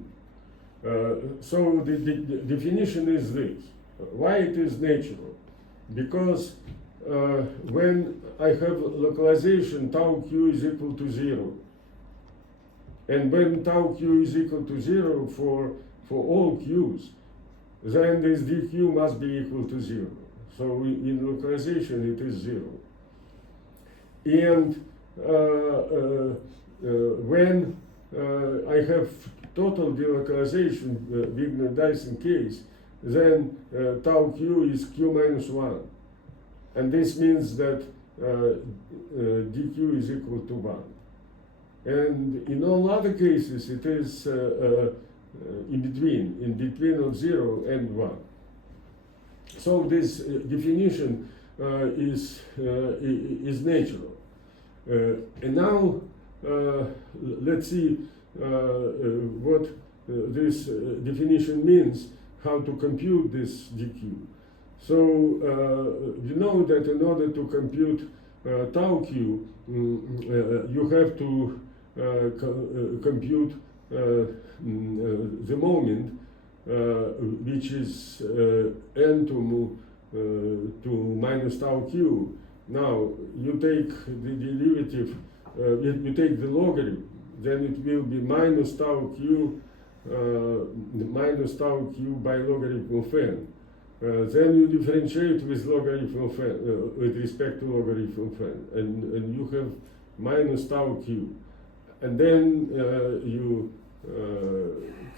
So the definition is this. Why it is natural? Because when I have localization tau q is equal to 0, and when tau q is equal to 0 for all q's, then this dq must be equal to 0. So in localization it is 0. And when I have total delocalization, Wigner Dyson case, then tau q is q minus 1. And this means that dq is equal to 1. And in all other cases, it is in between of 0 and 1. So this definition is natural. And now let's see what this definition means, how to compute this dq. So you know that in order to compute tau q, you have to compute the moment, which is n to minus tau q. Now you take the derivative, you take the logarithm, then it will be minus tau q by logarithm of n. Then you differentiate with logarithm of n, with respect to logarithm of n, and you have minus tau q. And then you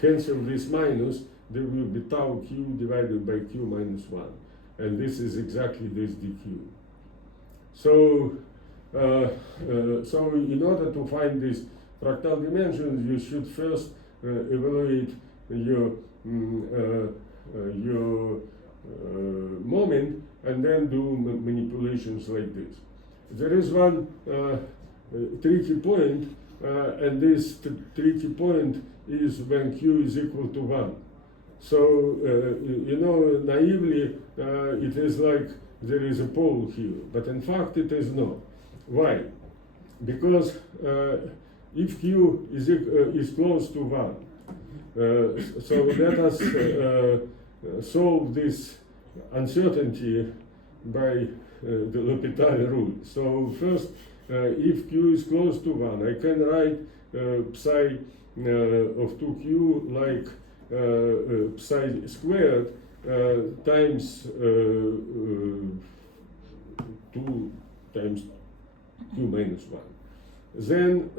cancel this minus, there will be tau q divided by q minus 1. And this is exactly this dq. So, so in order to find these fractal dimensions, you should first evaluate your moment, and then do manipulations like this. There is one tricky point, and this tricky point is when q is equal to 1. So, you know, naively, it is like there is a pole here, but in fact it is not. Why? Because if q is close to 1, so let us solve this uncertainty by the L'Hopital rule. So first, if q is close to 1, I can write psi of 2q like psi squared times 2 times q minus 1. Then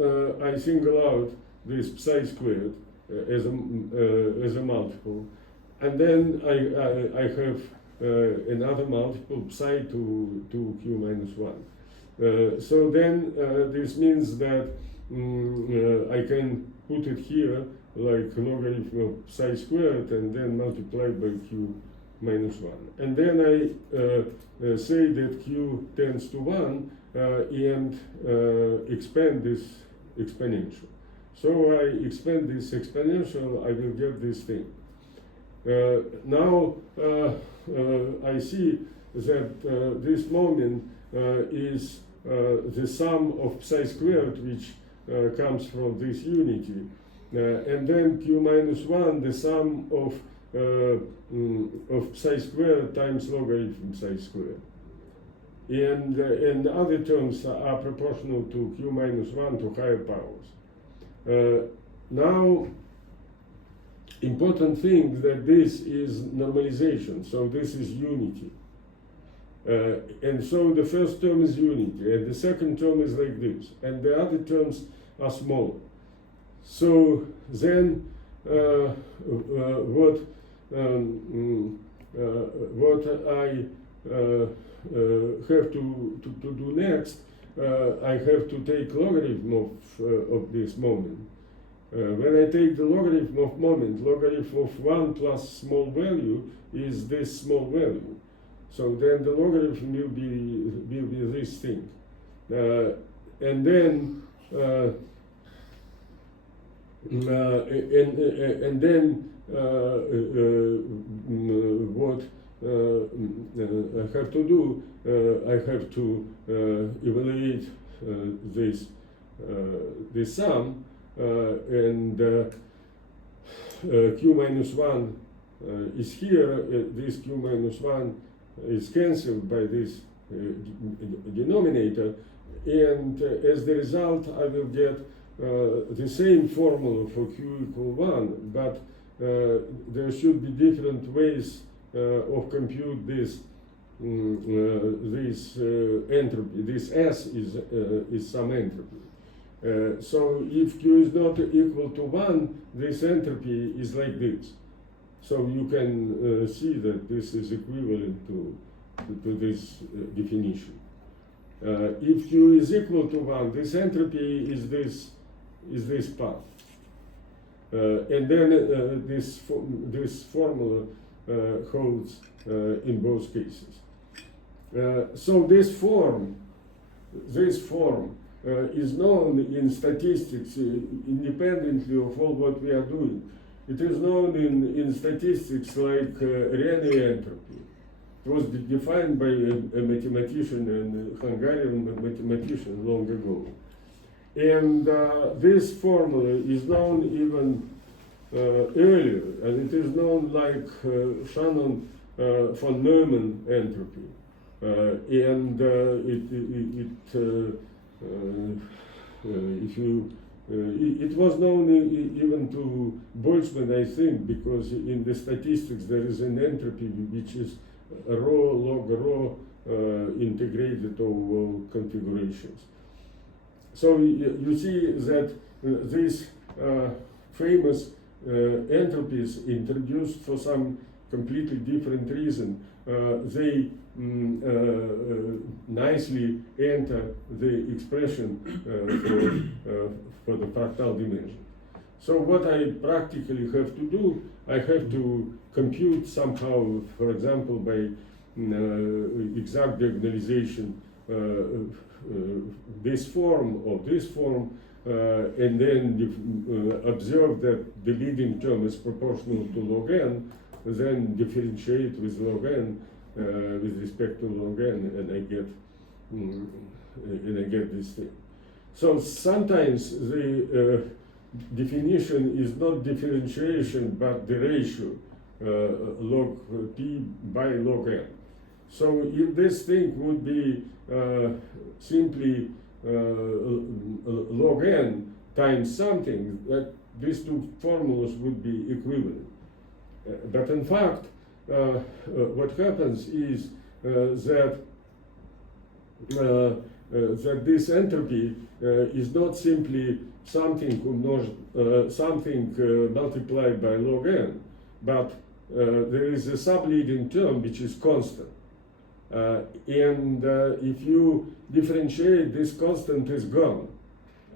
I single out this psi squared as a multiple, and then I have another multiple psi to q minus 1. So then this means that I can put it here like logarithm of psi squared and then multiply by q minus 1. And then I say that q tends to 1 and expand this exponential. So I expand this exponential, I will get this thing. Now I see that this moment is the sum of psi squared, which comes from this unity, and then q minus 1, the sum of psi squared times logarithm psi squared. And other terms are proportional to q minus 1 to higher powers. Now, important thing that this is normalization, so this is unity. And so the first term is unity, and the second term is like this, and the other terms are smaller. So then what I have to do next, I have to take logarithm of this moment. When I take the logarithm of moment, logarithm of 1 plus small value is this small value. So then the logarithm will be this thing. And then what I have to do, I have to evaluate this sum, and q minus 1 is here. This q minus 1 is cancelled by this denominator, and as the result I will get the same formula for q equal 1, but there should be different ways of compute this entropy. This S is some entropy. So if q is not equal to 1, this entropy is like this. So you can see that this is equivalent to this definition. If q is equal to 1, this entropy is this path. And then this formula holds in both cases. So this form is known in statistics independently of all what we are doing. It is known in statistics like Rayleigh entropy. It was defined by a mathematician, a Hungarian mathematician long ago. And this formula is known even earlier, and it is known like Shannon von Neumann entropy. It was known even to Boltzmann, I think, because in the statistics there is an entropy which is rho log rho integrated over configurations. So you see that these famous entropies introduced for some completely different reason. They nicely enter the expression for the fractal dimension. So what I practically have to do, I have to compute somehow, for example, by exact diagonalization this form or this form, and then observe that the leading term is proportional to log n, then differentiate with log n with respect to log n, and I get this thing. So sometimes the definition is not differentiation but the ratio log p by log n. So if this thing would be simply log n times something, that these two formulas would be equivalent. But in fact, what happens is that this entropy is not simply something multiplied by log n, but there is a subleading term which is constant. And if you differentiate, this constant is gone,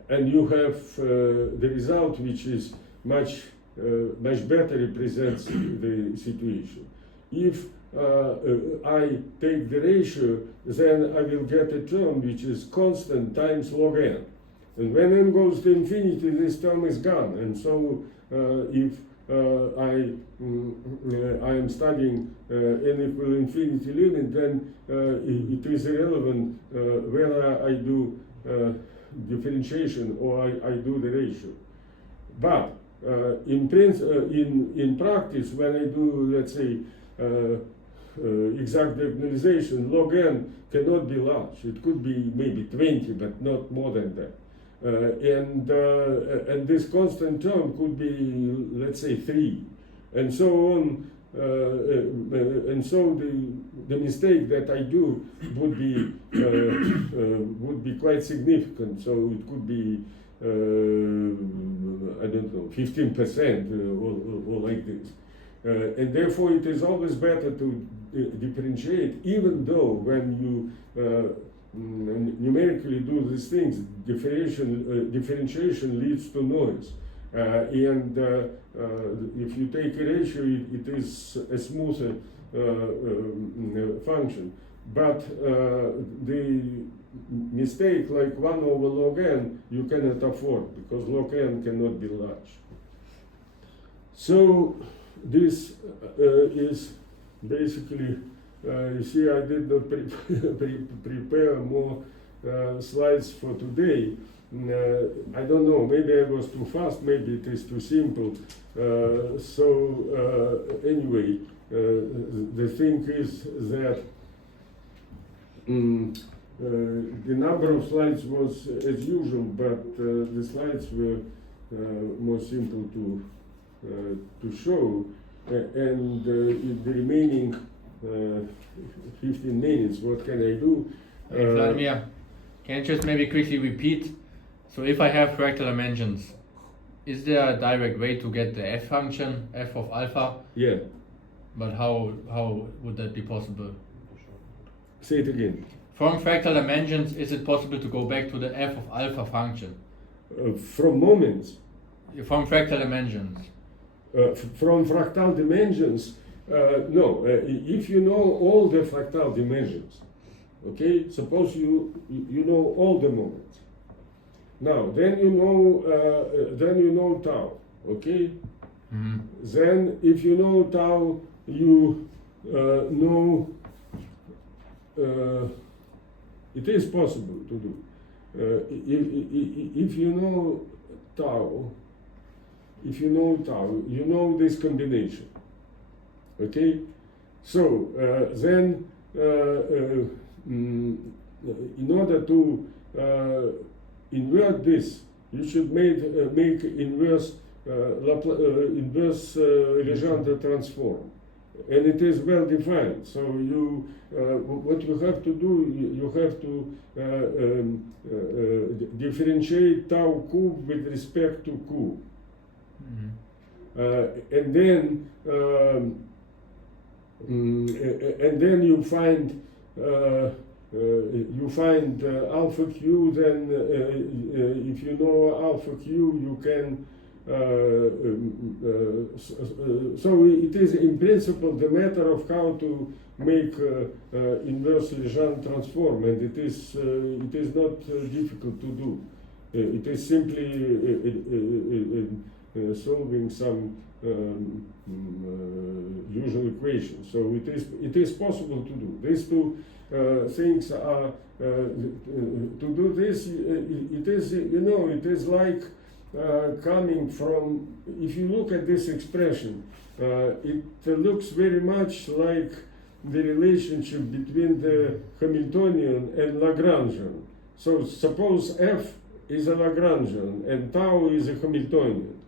and you have the result, which is much better represents the situation. If I take the ratio, then I will get a term which is constant times log n. And when n goes to infinity, this term is gone. And so if I am studying n equal infinity limit, then it is irrelevant whether I do differentiation or I do the ratio. But in practice, when I do, let's say, exact diagonalization, log n cannot be large. It could be maybe 20, but not more than that. And this constant term could be, let's say, 3, and so on. And so the mistake that I do would be quite significant. So it could be I don't know, 15% or like this. And therefore, it is always better to differentiate, even though when you numerically do these things, differentiation leads to noise. And if you take a ratio, it is a smoother function. But the mistake like 1 over log n, you cannot afford, because log n cannot be large. So this is basically, you see, I did not prepare more slides for today. I don't know, maybe I was too fast, maybe it is too simple. Anyway, the thing is that the number of slides was as usual, but the slides were more simple to show. And in the remaining 15 minutes, what can I do? Hey, Vladimir, can you just maybe quickly repeat? So if I have fractal dimensions, is there a direct way to get the f function, f of alpha? Yeah. But how would that be possible? Say it again. From fractal dimensions, is it possible to go back to the f of alpha function? From moments. From fractal dimensions. From fractal dimensions, no. If you know all the fractal dimensions, okay. Suppose you know all the moments. Now, then you know tau, okay. Mm-hmm. Then, if you know tau, you know. It is possible to do. If you know tau, you know this combination. Okay? So then, in order to invert this, you should make inverse Legendre transform. And it is well defined. So what you have to do, you have to differentiate tau cube with respect to cube. Mm-hmm. And then you find alpha q. Then if you know alpha q, you can. So it is in principle the matter of how to make inverse Legendre transform, and it is not difficult to do. It is simply solving some usual equations. So it is possible to do. These two things are to do this. It is it is like coming from. If you look at this expression, it looks very much like the relationship between the Hamiltonian and Lagrangian. So suppose f is a Lagrangian and tau is a Hamiltonian.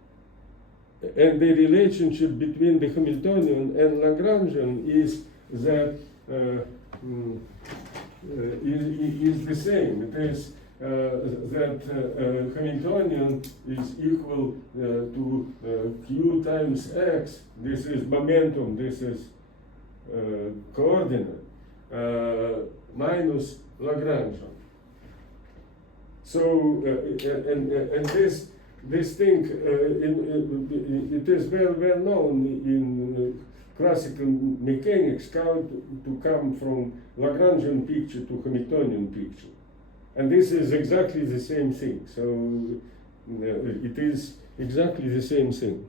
And the relationship between the Hamiltonian and Lagrangian is that is the same. It is that Hamiltonian is equal to q times x. This is momentum. This is coordinate. minus Lagrangian. So and this thing it is well known in classical mechanics how to come from Lagrangian picture to Hamiltonian picture, and this is exactly the same thing. So it is exactly the same thing.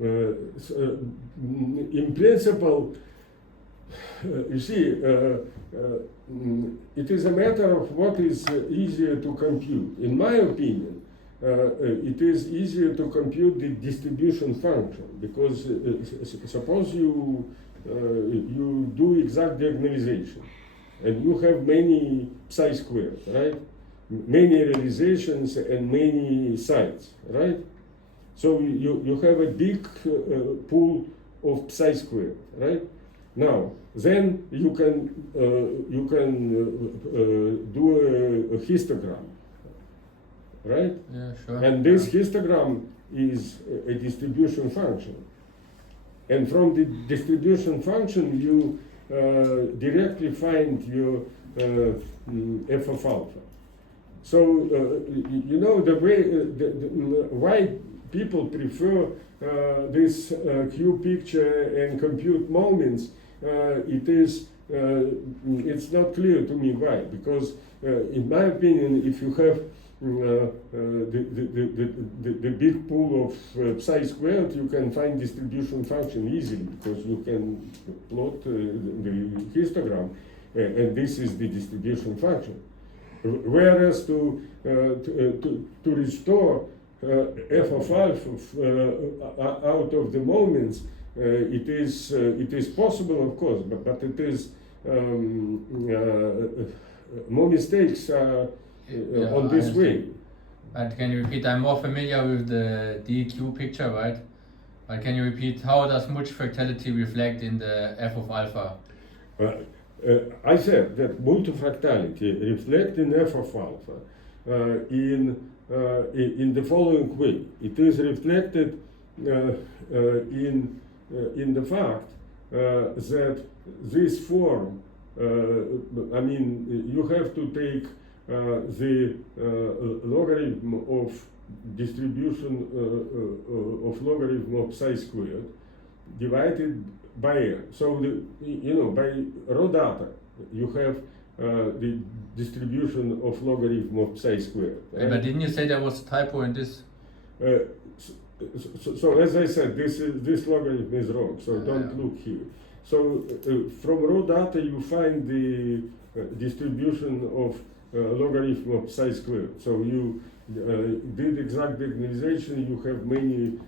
In principle, you see, it is a matter of what is easier to compute. In my opinion, it is easier to compute the distribution function because suppose you do exact diagonalization and you have many psi squared, right? Many realizations and many sides, right? So you have a big pool of psi squared, right? Now, then you can do a histogram, right? Yeah, sure. And this histogram is a distribution function. And from the distribution function, you directly find your f of alpha. So you know the way why people prefer this Q picture and compute moments. It's not clear to me why, because in my opinion, if you have the big pool of psi squared, you can find distribution function easily because you can plot the histogram, and this is the distribution function. Whereas to restore f of alpha out of the moments, it is possible, of course, but it is more mistakes on this way. But can you repeat? I'm more familiar with the DQ picture, right? But can you repeat how does much fractality reflect in the f of alpha? I said that multifractality reflects in f of alpha in the following way. It is reflected in the fact that this form, I mean, you have to take the logarithm of distribution of logarithm of psi squared divided by n. So by raw data you have the distribution of logarithm of psi squared. Right? But didn't you say there was a typo in this? So as I said, this logarithm is wrong. So don't look here. So from raw data you find the distribution of logarithm of psi squared. So you did exact diagonalization. You have many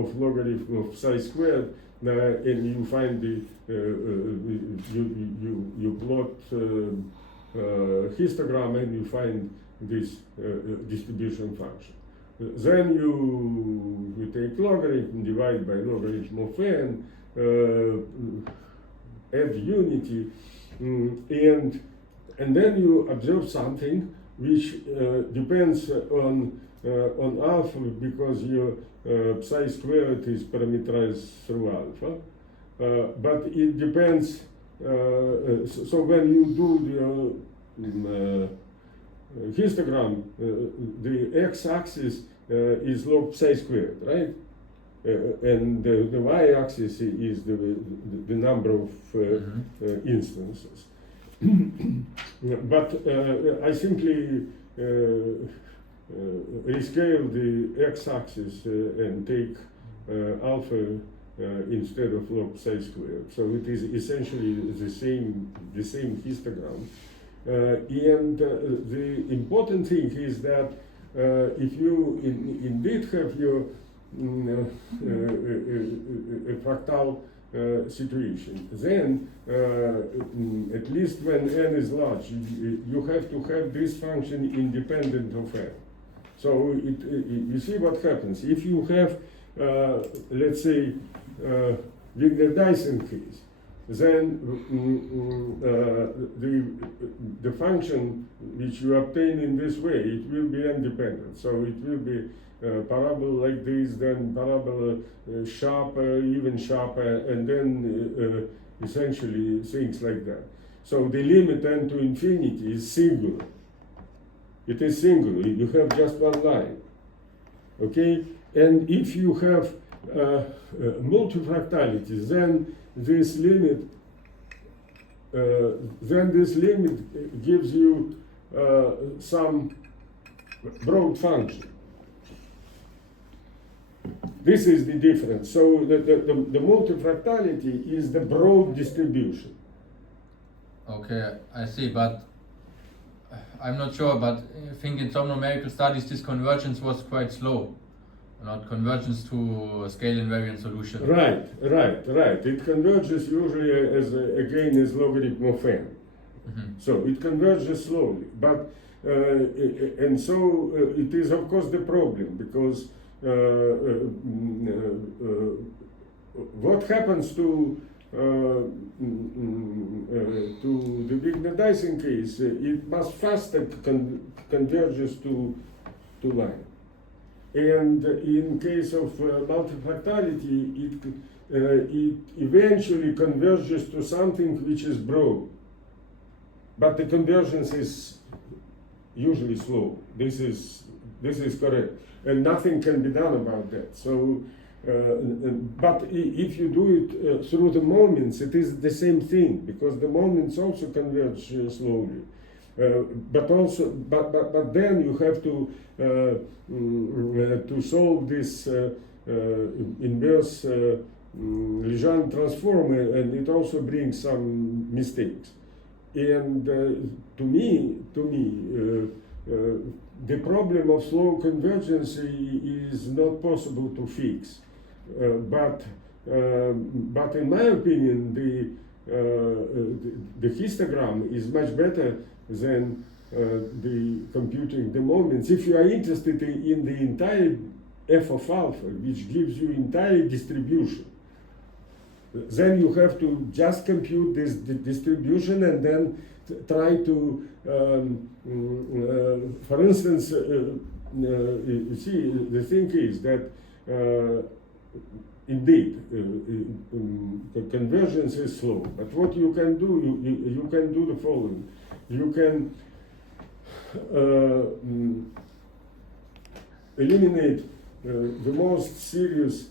of logarithm of psi squared. And you find the you plot histogram and you find this distribution function. Then you take logarithm, divide by logarithm of n, add unity, and then you observe something which depends on alpha because your psi squared is parameterized through alpha, but it depends. So when you do the histogram, the x-axis is log psi squared, right? And the y-axis is the number of instances. But I simply rescale the x-axis and take alpha instead of log psi squared. So it is essentially the same histogram. And the important thing is that if you indeed have your a fractal situation, then at least when n is large, you have to have this function independent of n. So you see what happens if you have, let's say, Wigner-Dyson case. Then the function which you obtain in this way, it will be independent. So it will be parabola like this, then parabola sharper, even sharper, and then essentially things like that. So the limit n to infinity is singular. It is singular. You have just one line. Okay, and if you have multifractality, then this limit gives you some broad function. This is the difference. So the multifractality is the broad distribution. Okay, I see, but I'm not sure, but I think in some numerical studies this convergence was quite slow, not convergence to a scale invariant solution. Right. It converges usually as logarithm of n. Mhm. So it converges slowly, but and so it is of course the problem, because what happens to the Wigner-Dyson case? It much faster converges to line, and in case of multifractality, it eventually converges to something which is broad. But the convergence is usually slow. This is correct, and nothing can be done about that. So, but if you do it through the moments, it is the same thing, because the moments also converge slowly. But then you have to solve this inverse Legendre transform, and it also brings some mistakes. And to me, the problem of slow convergence is not possible to fix. But in my opinion, the histogram is much better than the computing the moments. If you are interested in the entire f of alpha, which gives you entire distribution, then you have to just compute this distribution and then try to, for instance, you see, the thing is that indeed the convergence is slow, but what you can do, you can do the following. You can eliminate the most serious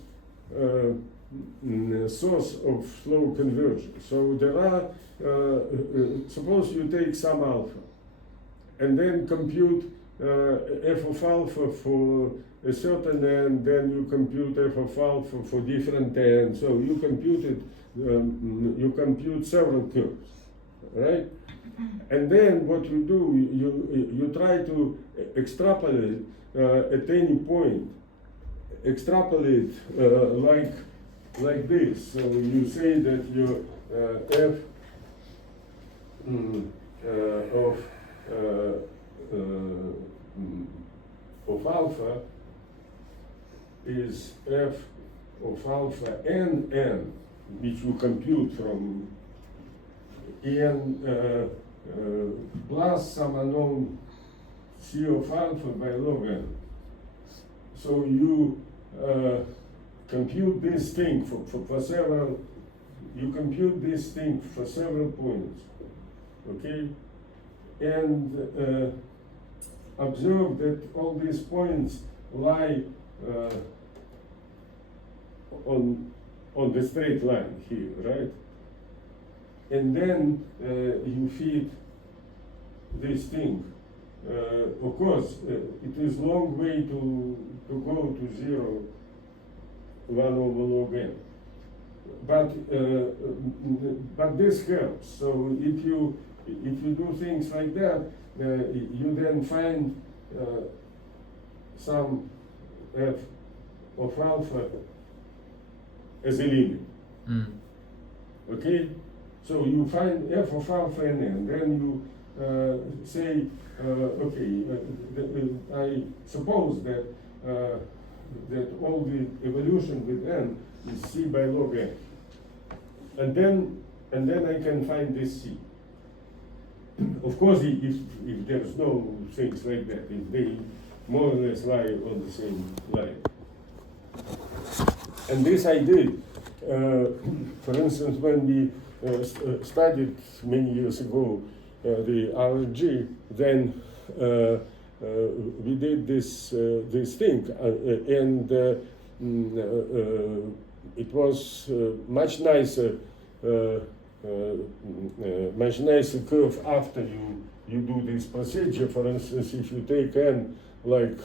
source of slow convergence. So there are, suppose you take some alpha and then compute f of alpha for a certain n, then you compute f of alpha for different n. So you compute several curves, right? And then what you do, you try to extrapolate at any point. Extrapolate like this. So you say that your f of alpha is f of alpha n, which you compute from n plus some unknown c of alpha by log n. So you compute this thing for several. You compute this thing for several points, okay, and observe that all these points lie on the straight line here, right? And then you feed this thing. Of course, it is long way to go to 0, 1 over log n. But this helps. So if you do things like that, you then find some f of alpha as a limit. Okay? So you find f of alpha and n, then you say, okay, I suppose that all the evolution with n is c by log n, and then I can find this c. Of course, if there's no things like that, if they more or less lie on the same line. And this I did For instance, when we studied many years ago the RG, then we did this thing, and it was much nicer curve after you do this procedure. For instance, if you take n like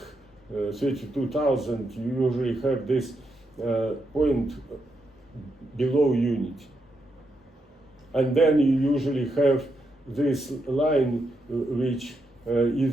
32,000, you usually have this point below unity. And then you usually have this line which is